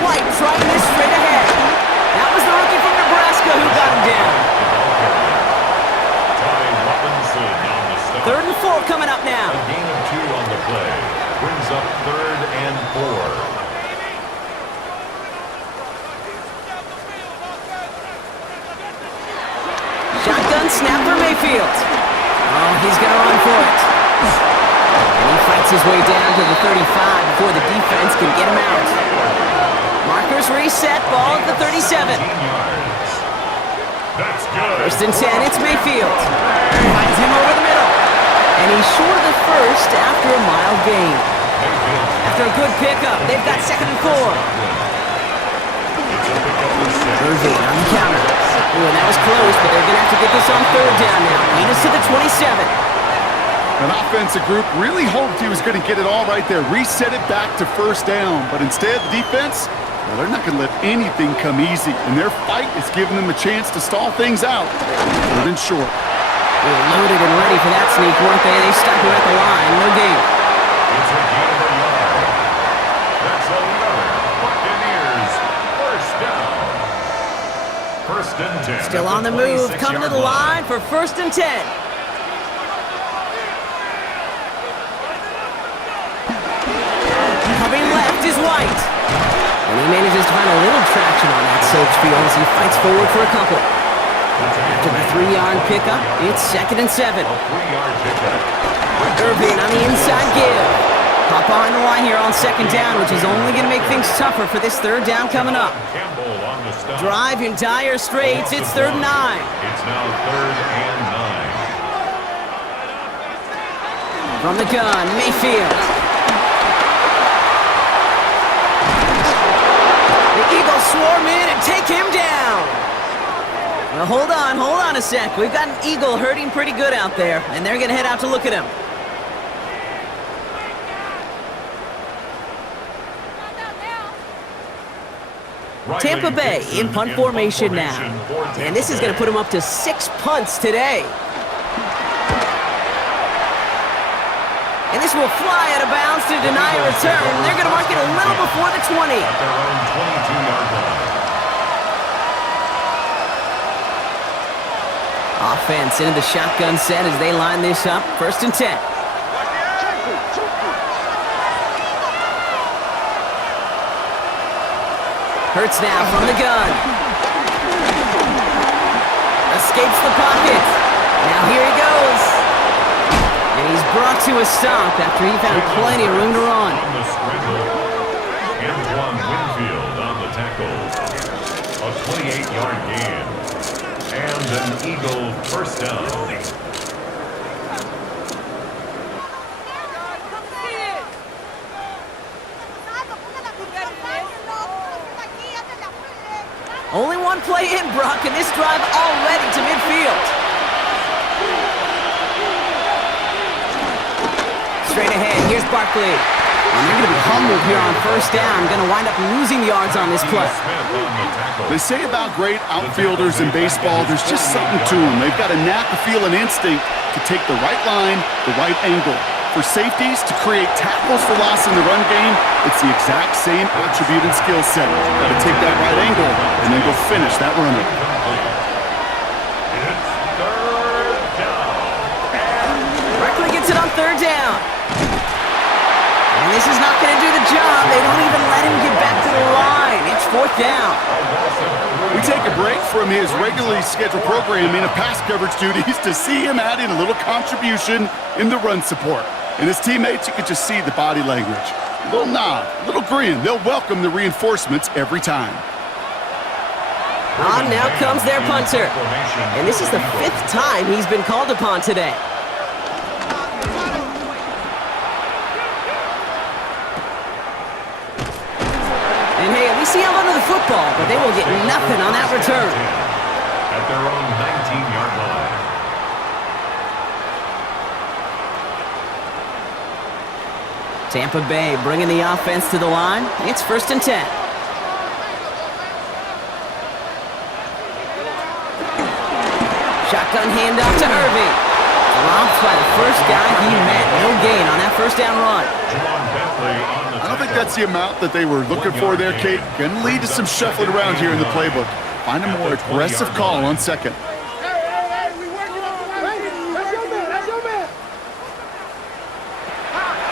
White trying this straight ahead. That was the rookie from Nebraska who got him down. 3rd and 4 coming up now. A gain of 2 on the play. Brings up 3rd and 4. Shotgun snap for Mayfield. Oh, he's going to run for it. And he fights his way down to the 35 before the defense can get him out. Markers reset, ball at the 37. That's good. 1st and 10, it's Mayfield. Finds him over the middle. And he's short of the first after a mild gain. After a good pickup, they've got 2nd and 4. Irving on the counter. Ooh, and that was close, but they're going to have to get this on 3rd down now. Lead us to the 27. An offensive group really hoped he was going to get it all right there, reset it back to 1st down. But instead, the defense, well, they're not going to let anything come easy. And their fight is giving them a chance to stall things out. 3rd and short. They were loaded and ready for that sneak, weren't they? They stuck him at the line. No gain. It's a gain of a yard. That's another Buccaneers 1st down. 1st and 10. Still on the move, coming to the line for 1st and 10. Coming left is White. And he manages to find a little traction on that search field as he fights forward for a couple. After the 3-yard pickup, it's 2nd and 7. Irving on the inside give. Hop behind the line here on 2nd down, which is only going to make things tougher for this 3rd down coming up. Drive in dire straits, it's 3rd and 9. It's now 3rd and 9. From the gun, Mayfield. The Eagles swarm in and take him down. Well, hold on a sec. We've got an Eagle hurting pretty good out there, and they're going to head out to look at him. Tampa Bay in punt formation now. And this is going to put him up to 6 punts today. And this will fly out of bounds to deny a return. They're going to mark it a little before the 20. At their own 22-yard line. Offense into the shotgun set as they line this up. 1st and 10. Hurts now from the gun. Escapes the pocket. Now here he goes. And he's brought to a stop after he found plenty of room to run. On the scramble, Antoine Winfield on the tackle. A 28-yard gain. And an Eagle 1st down. one play in, Brock, and this drive already to midfield. Straight ahead, here's Barkley. And they're going to be humbled here on first down. Going to wind up losing yards on this play. They say about great outfielders in baseball, there's just something to them. They've got a knack, a feel, and instinct to take the right line, the right angle. For safeties to create tackles for loss in the run game, it's the exact same attribute and skill set. Got to take that right angle and then go finish that runner. Barkley gets it on third down. And this is not going to do the job. They don't even let him get back to the line. It's fourth down. We take a break from his regularly scheduled programming of pass coverage duties to see him adding a little contribution in the run support. And his teammates, you could just see the body language. A little nod, a little grin. They'll welcome the reinforcements every time. On now comes their punter. And this is the 5th time he's been called upon today. And hey, at least he held onto the football, but they will get nothing on that return. At their own 19-yard line. Tampa Bay bringing the offense to the line. It's 1st and 10. Shotgun handoff to Irving. Dropped by the first guy he met. No gain on that first down run. I don't think that's the amount that they were looking for there, Kate. Going to lead to some shuffling around here in the playbook. Find a more aggressive call on second.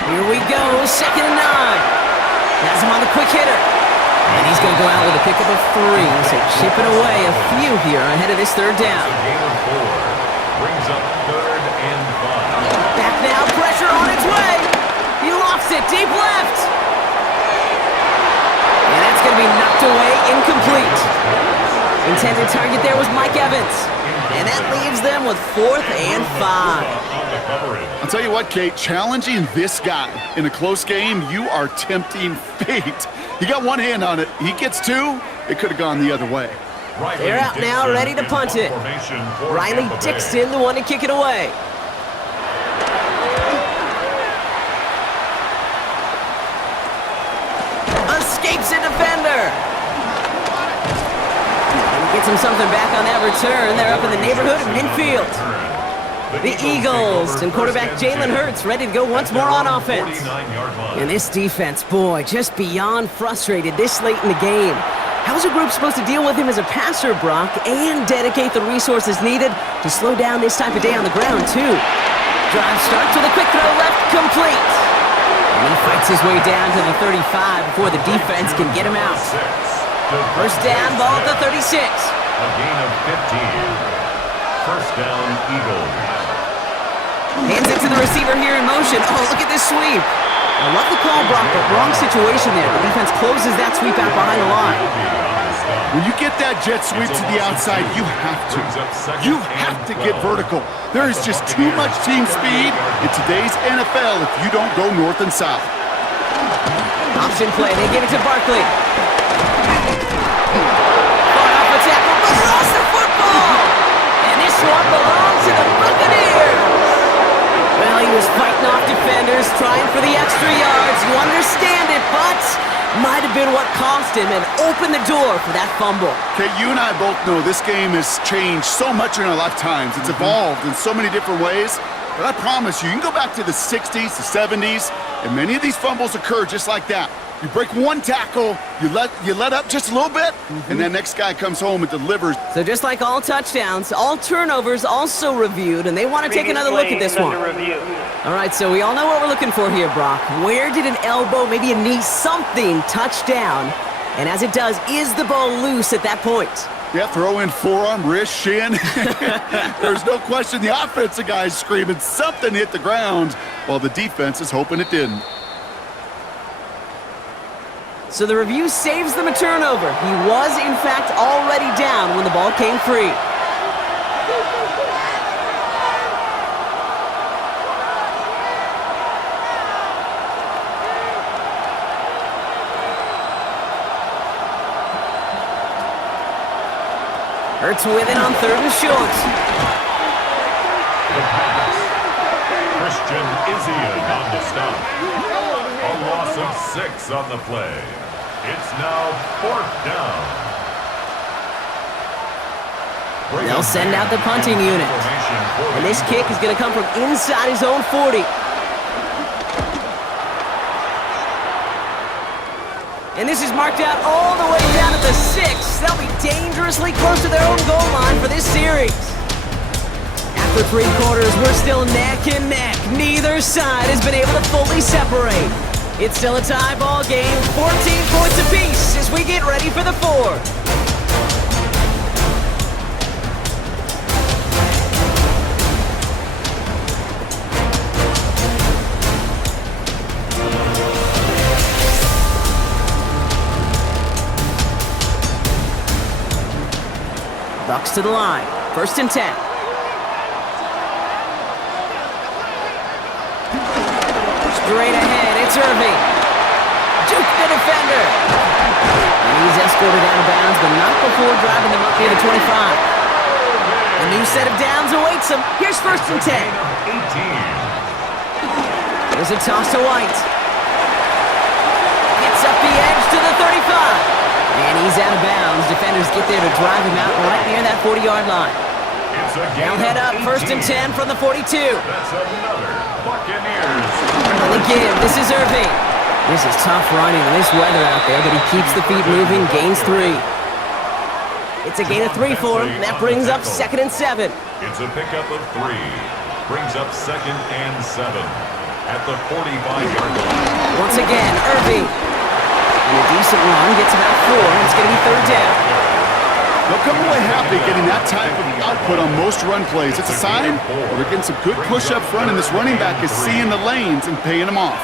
Here we go, 2nd and 9. Has him on the quick hitter. And he's going to go out with a pickup of 3. So chipping away a few here ahead of this third down. Brings up 3rd and 5. Back now, pressure on its way. He lofts it deep left. And that's going to be knocked away, incomplete. Intended target there was Mike Evans. And that leaves them with 4th and 5. I'll tell you what, Kate, challenging this guy in a close game, you are tempting fate. He got one hand on it. He gets 2. It could have gone the other way. They're out now, ready to punt it. Riley Dixon, the one to kick it away. Escapes a defender. And he gets him something back on that return. They're up in the neighborhood of midfield. The Eagles and quarterback Jalen Hurts ready to go once more on offense. And this defense, boy, just beyond frustrated this late in the game. How's a group supposed to deal with him as a passer, Brock, and dedicate the resources needed to slow down this type of day on the ground, too? Drive starts with a quick throw left, complete. And he fights his way down to the 35 before the defense can get him out. First down, ball at the 36. A gain of 15. First down, Eagles. Hands it to the receiver here in motion. Oh, look at this sweep. I love the call, Brock, but wrong situation there. The defense closes that sweep out behind the line. When you get that jet sweep to the outside, you have to. You have to get vertical. There is just too much team speed in today's NFL if you don't go north and south. Option play. They give it to Barkley. Far off a tackle, but lost the football. And this one belongs to the Buccaneers. Well, he was fighting off defenders, trying for the extra yards. You understand it, but might have been what cost him and opened the door for that fumble. Okay, you and I both know this game has changed so much in our lifetimes. It's evolved in so many different ways. But I promise you, you can go back to the 60s, the 70s, and many of these fumbles occur just like that. You break one tackle, you let up just a little bit, and that next guy comes home and delivers. So just like all touchdowns, all turnovers also reviewed, and they want to take another look at this one. All right, so we all know what we're looking for here, Brock. Where did an elbow, maybe a knee, something touch down? And as it does, is the ball loose at that point? Yeah, throw in forearm, wrist, shin. There's no question the offensive guy's screaming something hit the ground while the defense is hoping it didn't. So the review saves them a turnover. He was, in fact, already down when the ball came free. Hurts with it on 3rd and short. The pass. Christian Izzian on the stop. A loss of 6 on the play. It's now 4th down. They'll send out the punting unit. And this kick is going to come from inside his own 40. And this is marked out all the way down at the 6. They'll be dangerously close to their own goal line for this series. After 3 quarters, we're still neck and neck. Neither side has been able to fully separate. It's still a tie ball game, 14 points apiece as we get ready for the 4th. Bucks to the line. 1st and 10. Straight ahead, it's Irving. Juke the defender. And he's escorted out of bounds, but not before driving them up near the 25. A new set of downs awaits him. Here's 1st and 10. There's a toss to White. Gets up the edge to the 35. And he's out of bounds. Defenders get there to drive him out right near that 40-yard line. They'll head up 1st and 10 from the 42. That's another Buccaneers. On the give, this is Irving. This is tough running in this weather out there, but he keeps the feet moving, gains 3. It's a gain of 3 for him, and that brings up 2nd and 7. It's a pickup of 3. Brings up 2nd and 7 at the 45-yard line. Once again, Irving. And a decent run gets about 4, and it's going to be 3rd down. They'll come away happy getting that type of output on most run plays. It's a sign that they're getting some good push up front, and this running back is seeing the lanes and paying them off.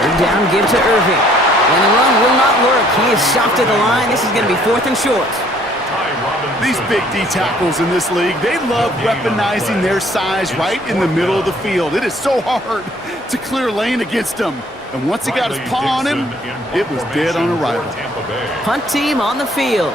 3rd down, give to Irving. And the run will not work. He is soft at the line. This is going to be 4th and short. These big D tackles in this league, they love weaponizing their size right in the middle of the field. It is so hard to clear lane against them. And once he got his paw on him, it was dead on arrival. Punt team on the field.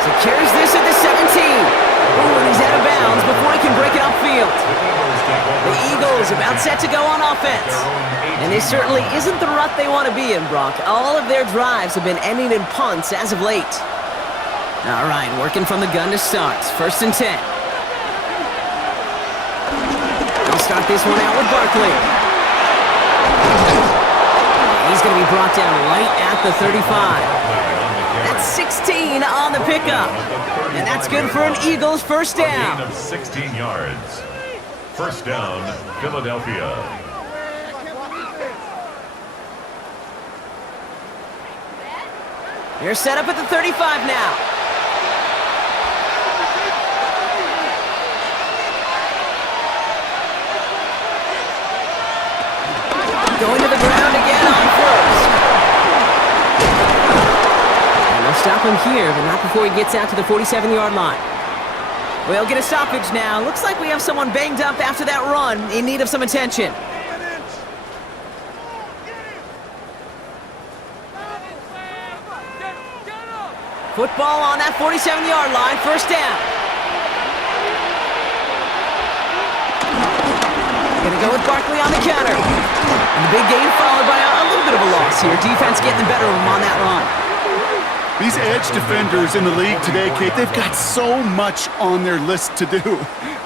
Secures this at the 17. Ooh, and he's out of bounds before he can break it upfield. The Eagles about set to go on offense. And this certainly isn't the rut they want to be in, Brock. All of their drives have been ending in punts as of late. All right, working from the gun to start. 1st and 10. They'll start this one out with Barkley. He's going to be brought down right at the 35. That's 16 on the pickup. And that's good for an Eagles 1st down. A gain of 16 yards. 1st down, Philadelphia. They're set up at the 35 now. Going to the ground again on 1st. And they'll stop him here, but not before he gets out to the 47-yard line. We'll get a stoppage now. Looks like we have someone banged up after that run in need of some attention. Football on that 47-yard line, 1st down. Gonna go with Barkley on the counter. And the big gain followed by a little bit of a loss here. Defense getting the better of him on that run. These edge defenders in the league today, Kate, they've got so much on their list to do.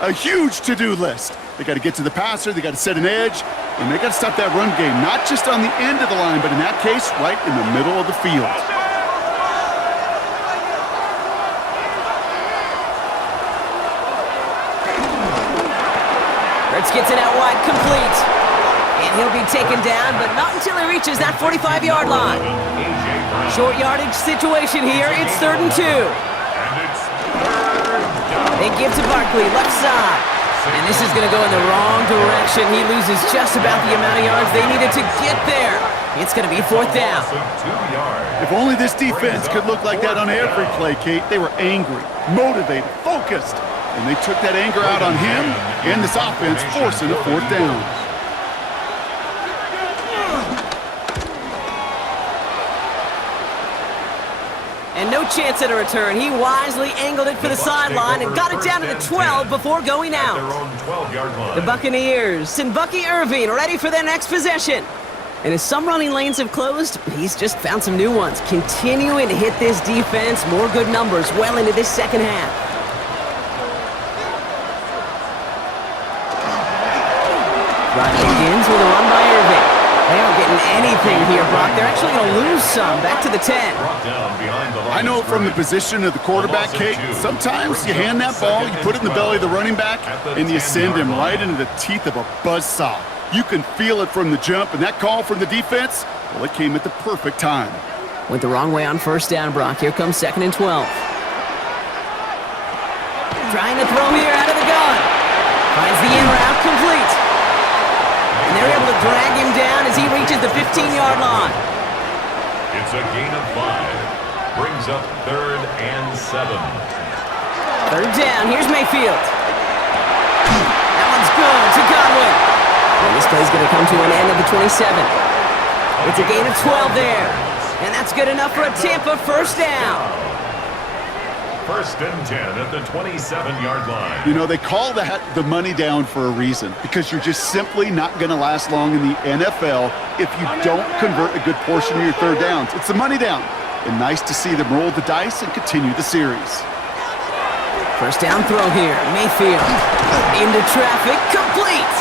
A huge to-do list. They got to get to the passer, they got to set an edge, and they got to stop that run game, not just on the end of the line, but in that case, right in the middle of the field. Hurts gets it out wide, complete. And he'll be taken down, but not until he reaches that 45-yard line. Short yardage situation here. It's 3rd and 2. They give to Barkley, left side. And this is going to go in the wrong direction. He loses just about the amount of yards they needed to get there. It's going to be 4th down. If only this defense could look like that on every play, Kate. They were angry, motivated, focused. And they took that anger out on him and this offense, forcing a 4th down. chance at a return. He wisely angled it for the sideline and got it down to the 12 before going At out. their own 12-yard line. The Buccaneers and Bucky Irving ready for their next possession. And as some running lanes have closed, he's just found some new ones. Continuing to hit this defense, more good numbers well into this second half. Drive begins with a run by Irving. They aren't getting anything here, Brock. They're actually going to lose some. Back to the 10. Brought down behind the line I know of from the scrimmage. position of the quarterback, Kate, sometimes you hand that ball, you put it in the belly of the running back, and you send him right into the teeth of a buzzsaw. You can feel it from the jump, and that call from the defense, well, it came at the perfect time. Went the wrong way on first down, Brock. Here comes 2nd and 12. Trying to throw here out of the gun. Finds the in route complete. And they're able to drag him down as he reaches the 15-yard line. It's a gain of 5. Brings up 3rd and 7. 3rd down. Here's Mayfield. That one's good to Godwin. And this play's going to come to an end of the 27. It's a gain of 12 there. And that's good enough for a Tampa first down. 1st and 10 at the 27-yard line. You know, they call that the money down for a reason, because you're just simply not going to last long in the NFL if you don't convert a good portion of your 3rd downs. It's the money down. And nice to see them roll the dice and continue the series. First down throw here. Mayfield into traffic, complete.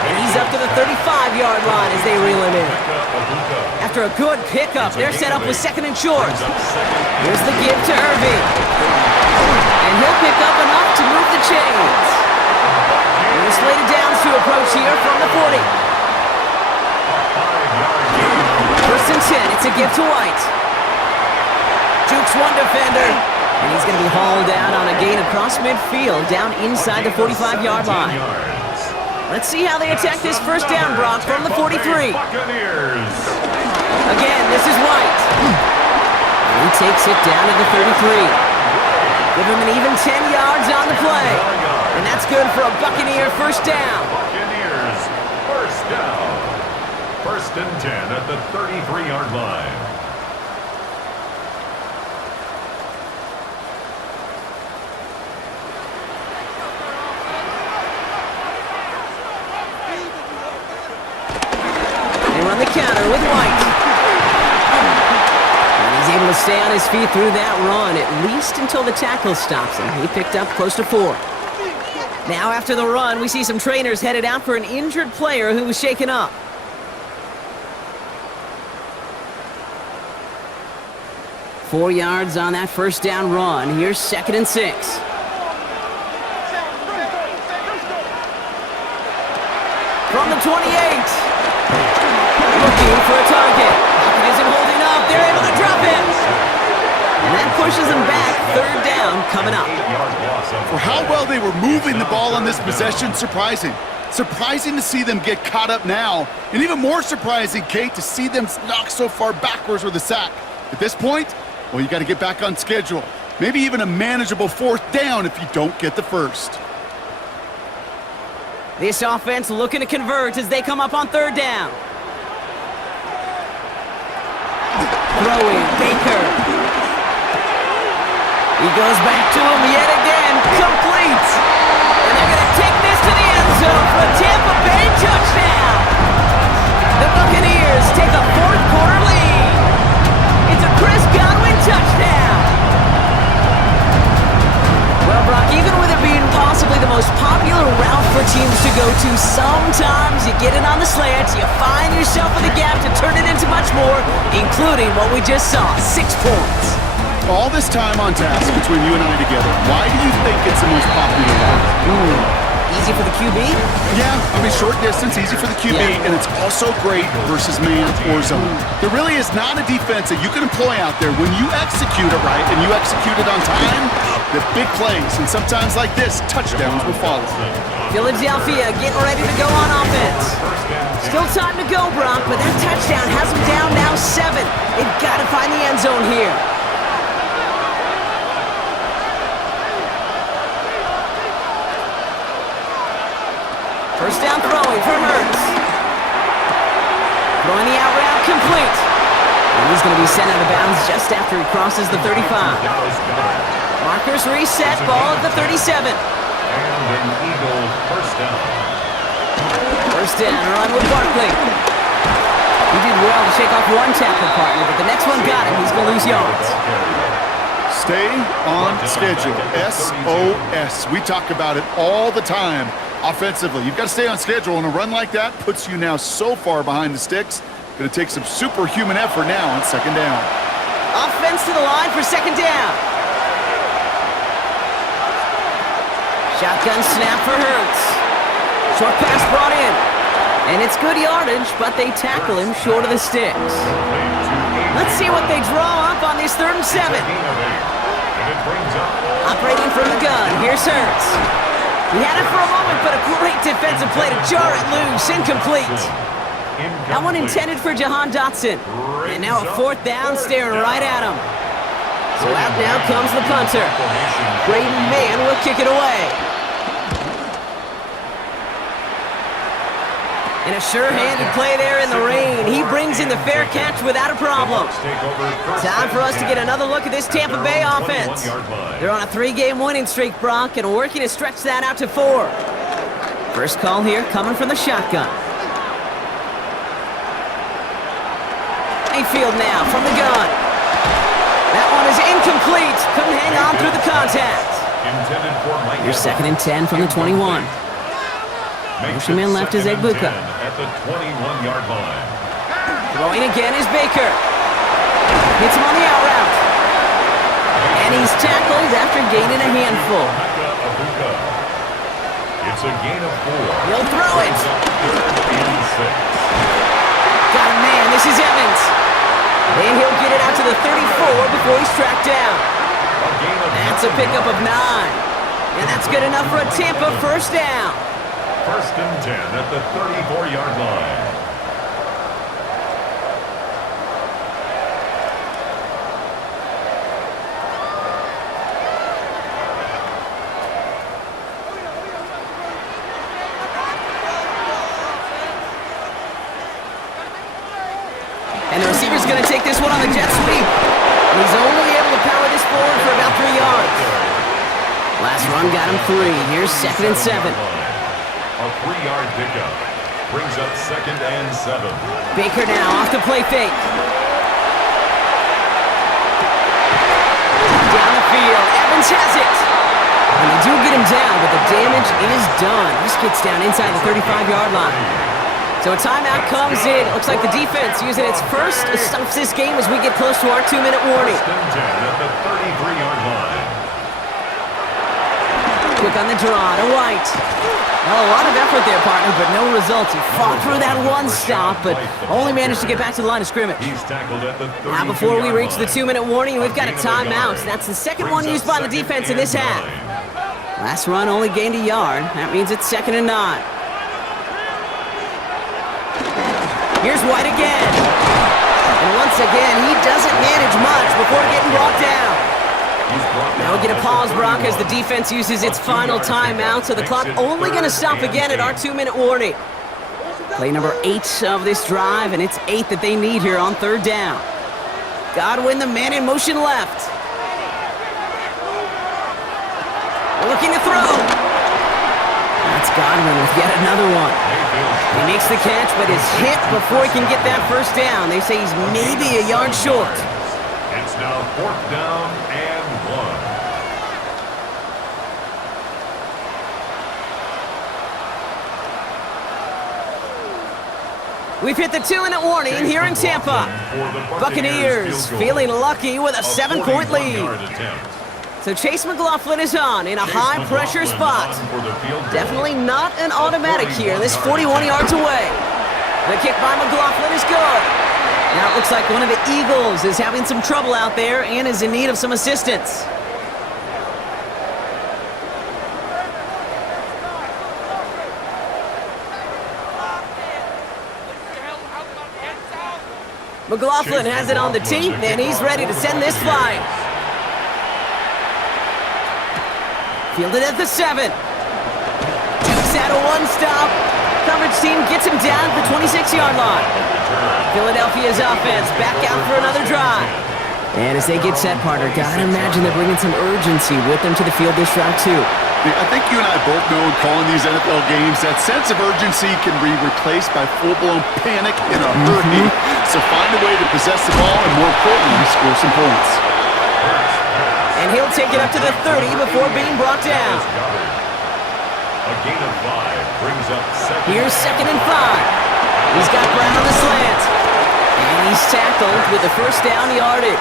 And he's up to the 35-yard line as they reel him in. After a good pickup, they're set up with 2nd and short. Here's the give to Irving. And he'll pick up enough to move the chains. And the slated downs to approach here from the 40. 1st and 10, it's a give to White. Jukes one defender. And he's going to be hauled down on a gain across midfield, down inside the 45-yard line. Let's see how they attack this first down, Brock, from the 43. Buccaneers. Again, this is White. And he takes it down to the 33. Give him an even 10 yards on the play. And that's good for a Buccaneer first down. Buccaneers first down. 1st and 10 at the 33-yard line. They run the counter with White. And he's able to stay on his feet through that run, at least until the tackle stops him. He picked up close to 4. Now after the run, we see some trainers headed out for an injured player who was shaken up. Four yards on that first down run. Here's 2nd and 6. From the 28. Looking for a target. Pocket isn't holding up. They're able to drop him. And that pushes them back. 3rd down coming up. For how well they were moving the ball on this possession, surprising. Surprising to see them get caught up now. And even more surprising, Kate, to see them knocked so far backwards with a sack. At this point, well, you got to get back on schedule. Maybe even a manageable 4th down if you don't get the first. This offense looking to convert as they come up on 3rd down. Throwing, Baker. He goes back to him yet again, complete. And they're going to take this to the end zone for a Tampa Bay touchdown. The Buccaneers take a 4th quarter lead. It's a Chris Godwin touchdown. Well, Brock, even with it being possibly the most popular route for teams to go to, sometimes you get it on the slant, you find yourself in the gap to turn it into much more, including what we just saw, 6 points. All this time on task between you and I together, why do you think it's the most popular route? Easy for the QB? Yeah, I mean, short distance, easy for the QB, and it's also great versus man or zone. There really is not a defense that you can employ out there when you execute it right and you execute it on time, the big plays, and sometimes like this, touchdowns will follow. Philadelphia getting ready to go on offense. Still time to go, Brock, but that touchdown has them down now 7. They've got to find the end zone here. First down throwing for Hurts. Throwing the out route complete. And He's going to be sent out of bounds just after he crosses the 35. Markers reset, ball at the 37. And an Eagles first down. First down, run with Barkley. He did well to shake off one tackle partner, but the next one got him. He's going to lose yards. Stay on schedule. SOS. We talk about it all the time offensively. You've got to stay on schedule, and a run like that puts you now so far behind the sticks. Going to take some superhuman effort now on second down. Offense to the line for second down. Shotgun snap for Hurts. Short pass brought in. And it's good yardage, but they tackle him short of the sticks. Let's see what they draw up on this 3rd and 7. Operating from the gun, here's Hurts. He had it for a moment, but a great defensive play to jar it loose. Incomplete. That one intended for Jahan Dotson. And now a 4th down staring right at him. So out now comes the punter. Braden Mann will kick it away. And a sure-handed play there in the rain. He brings in the fair catch without a problem. Time for us to get another look at this Tampa Bay offense. They're on a 3-game winning streak, Brock, and working to stretch that out to 4. First call here coming from the shotgun. Mayfield now from the gun. That one is incomplete. Couldn't hang on through the contact. Here's 2nd and 10 from the 21. Motion man left is Egbuka. At the 21-yard line. Throwing again is Baker. Hits him on the out route. And he's tackled after gaining a handful. It's a gain of 4. He'll throw it. 3rd and 6. Got a man. This is Evans. And he'll get it out to the 34 before he's tracked down. That's a pickup of 9. And that's good enough for a Tampa first down. 1st and 10 at the 34-yard line. And the receiver's going to take this one on the jet sweep. And he's only able to power this forward for about 3 yards. Last run got him 3. Here's 2nd and 7. A 3-yard pickup brings up 2nd and 7. Baker now off the play fake. Down the field. Evans has it. And they do get him down, but the damage is done. This gets down inside the 35-yard line. So a timeout comes in. It looks like the defense using its first stops this game as we get close to our 2-minute warning. 1st and 10 at the 33-yard line. Quick on the draw to White. Well, a lot of effort there, partner, but no results. He fought through that one stop, but only managed to get back to the line of scrimmage. He's tackled at the 32-yard line. Now, before we reach the 2-minute warning, we've got a timeout. That's the second one used by the defense in this half. Last run only gained a yard. That means it's 2nd and 9. Here's White again. And once again, he doesn't manage much before getting brought down. Now we get a pause, Brock, as the defense uses its final timeout, so the clock only going to stop again at our 2-minute warning. Play number 8 of this drive, and it's 8 that they need here on 3rd down. Godwin, the man in motion left. Looking to throw. That's Godwin with yet another one. He makes the catch, but is hit before he can get that first down. They say he's maybe a yard short. It's now 4th down and 1. We've hit the 2-minute warning here in Tampa. Buccaneers feeling lucky with a 7-point lead. So Chase McLaughlin is on in a high-pressure spot. Definitely not an automatic here. This 41 yards away. The kick by McLaughlin is good. Now it looks like one of the Eagles is having some trouble out there and is in need of some assistance. McLaughlin has it on the tee, and he's ready to send this flying. Fielded at the 7. Takes out a one-stop. Coverage team gets him down at the 26-yard line. Philadelphia's offense back out for another drive. And as they get set, partner, gotta imagine they're bringing some urgency with them to the field this drive, too. I think you and I both know in calling these NFL games that sense of urgency can be replaced by full-blown panic in a hurry. So find a way to possess the ball and, more importantly, score some points. And he'll take it up to the 30 before being brought down. A gain of 5 brings up second. Here's 2nd and 5. He's got Brown on the slant. And he's tackled with the first down yardage.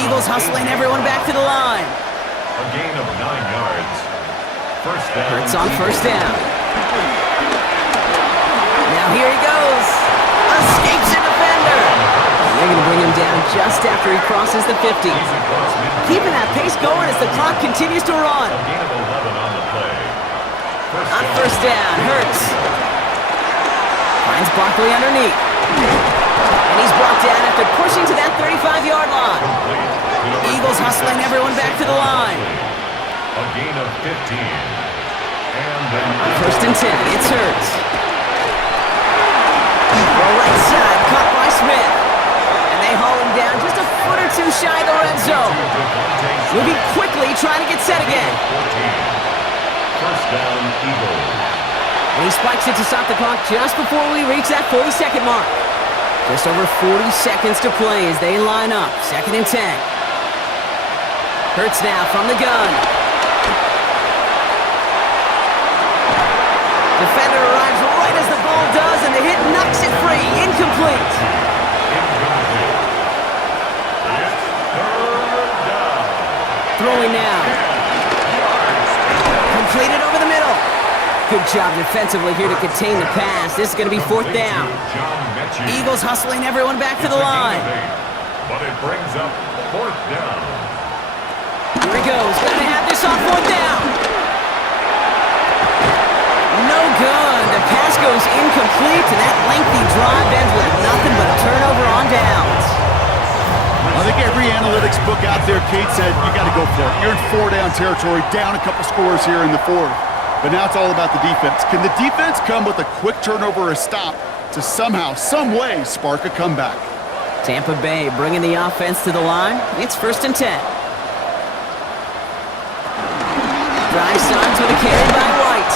Eagles hustling everyone back to the line. A gain of 9 yards. First down. Hurts on first down. Now here he goes. Escapes a defender. And they're going to bring him down just after he crosses the 50. Keeping that pace going as the clock continues to run. A gain of 11 on the play. On first down, Hurts. Finds Barkley underneath. And he's brought down after pushing to that 35-yard line. Eagles hustling everyone back to the line. A gain of 15. And then First and 10, it's Hurts. The right side, caught by Smith. And they haul him down just a foot or two shy of the red zone. Moving quickly, trying to get set again. 14. First down, Eagles. And he spikes it to stop the clock just before we reach that 40-second mark. Just over 40 seconds to play as they line up. 2nd and 10. Hurts now from the gun. Defender arrives right as the ball does, and the hit knocks it free. Incomplete. Throwing now. Completed over the middle. Good job defensively here to contain the pass. This is going to be 4th down. Eagles hustling everyone back to the line. But it brings up 4th down. Here he goes. Gonna have this on 4th down. No good. The pass goes incomplete, and that lengthy drive ends with nothing but a turnover on downs. I think every analytics book out there, Kate, said you got to go for it. You're in 4-down territory, down a couple scores here in the 4th. But now it's all about the defense. Can the defense come with a quick turnover or a stop to somehow, some way, spark a comeback? Tampa Bay bringing the offense to the line. It's 1st and 10. Drive starts with a carry by White.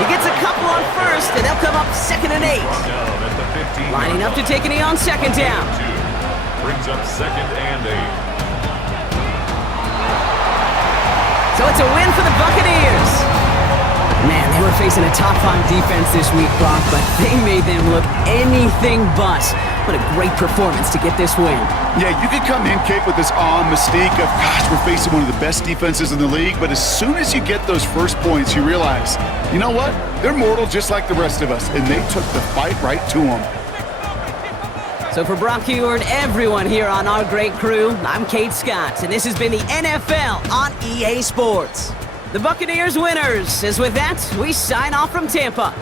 He gets a couple on first, and they'll come up 2nd and 8. Lining up to take a knee on 2nd down. Brings up 2nd and 8. So it's a win for the Buccaneers. Man, they were facing a top-5 defense this week, Brock, but they made them look anything but. What a great performance to get this win. Yeah, you could come in, Kate, with this awe and mystique of, gosh, we're facing one of the best defenses in the league, but as soon as you get those first points, you realize, you know what? They're mortal just like the rest of us, and they took the fight right to them. So for Brock Huer and everyone here on our great crew, I'm Kate Scott, and this has been the NFL on EA Sports. The Buccaneers winners, as with that, we sign off from Tampa.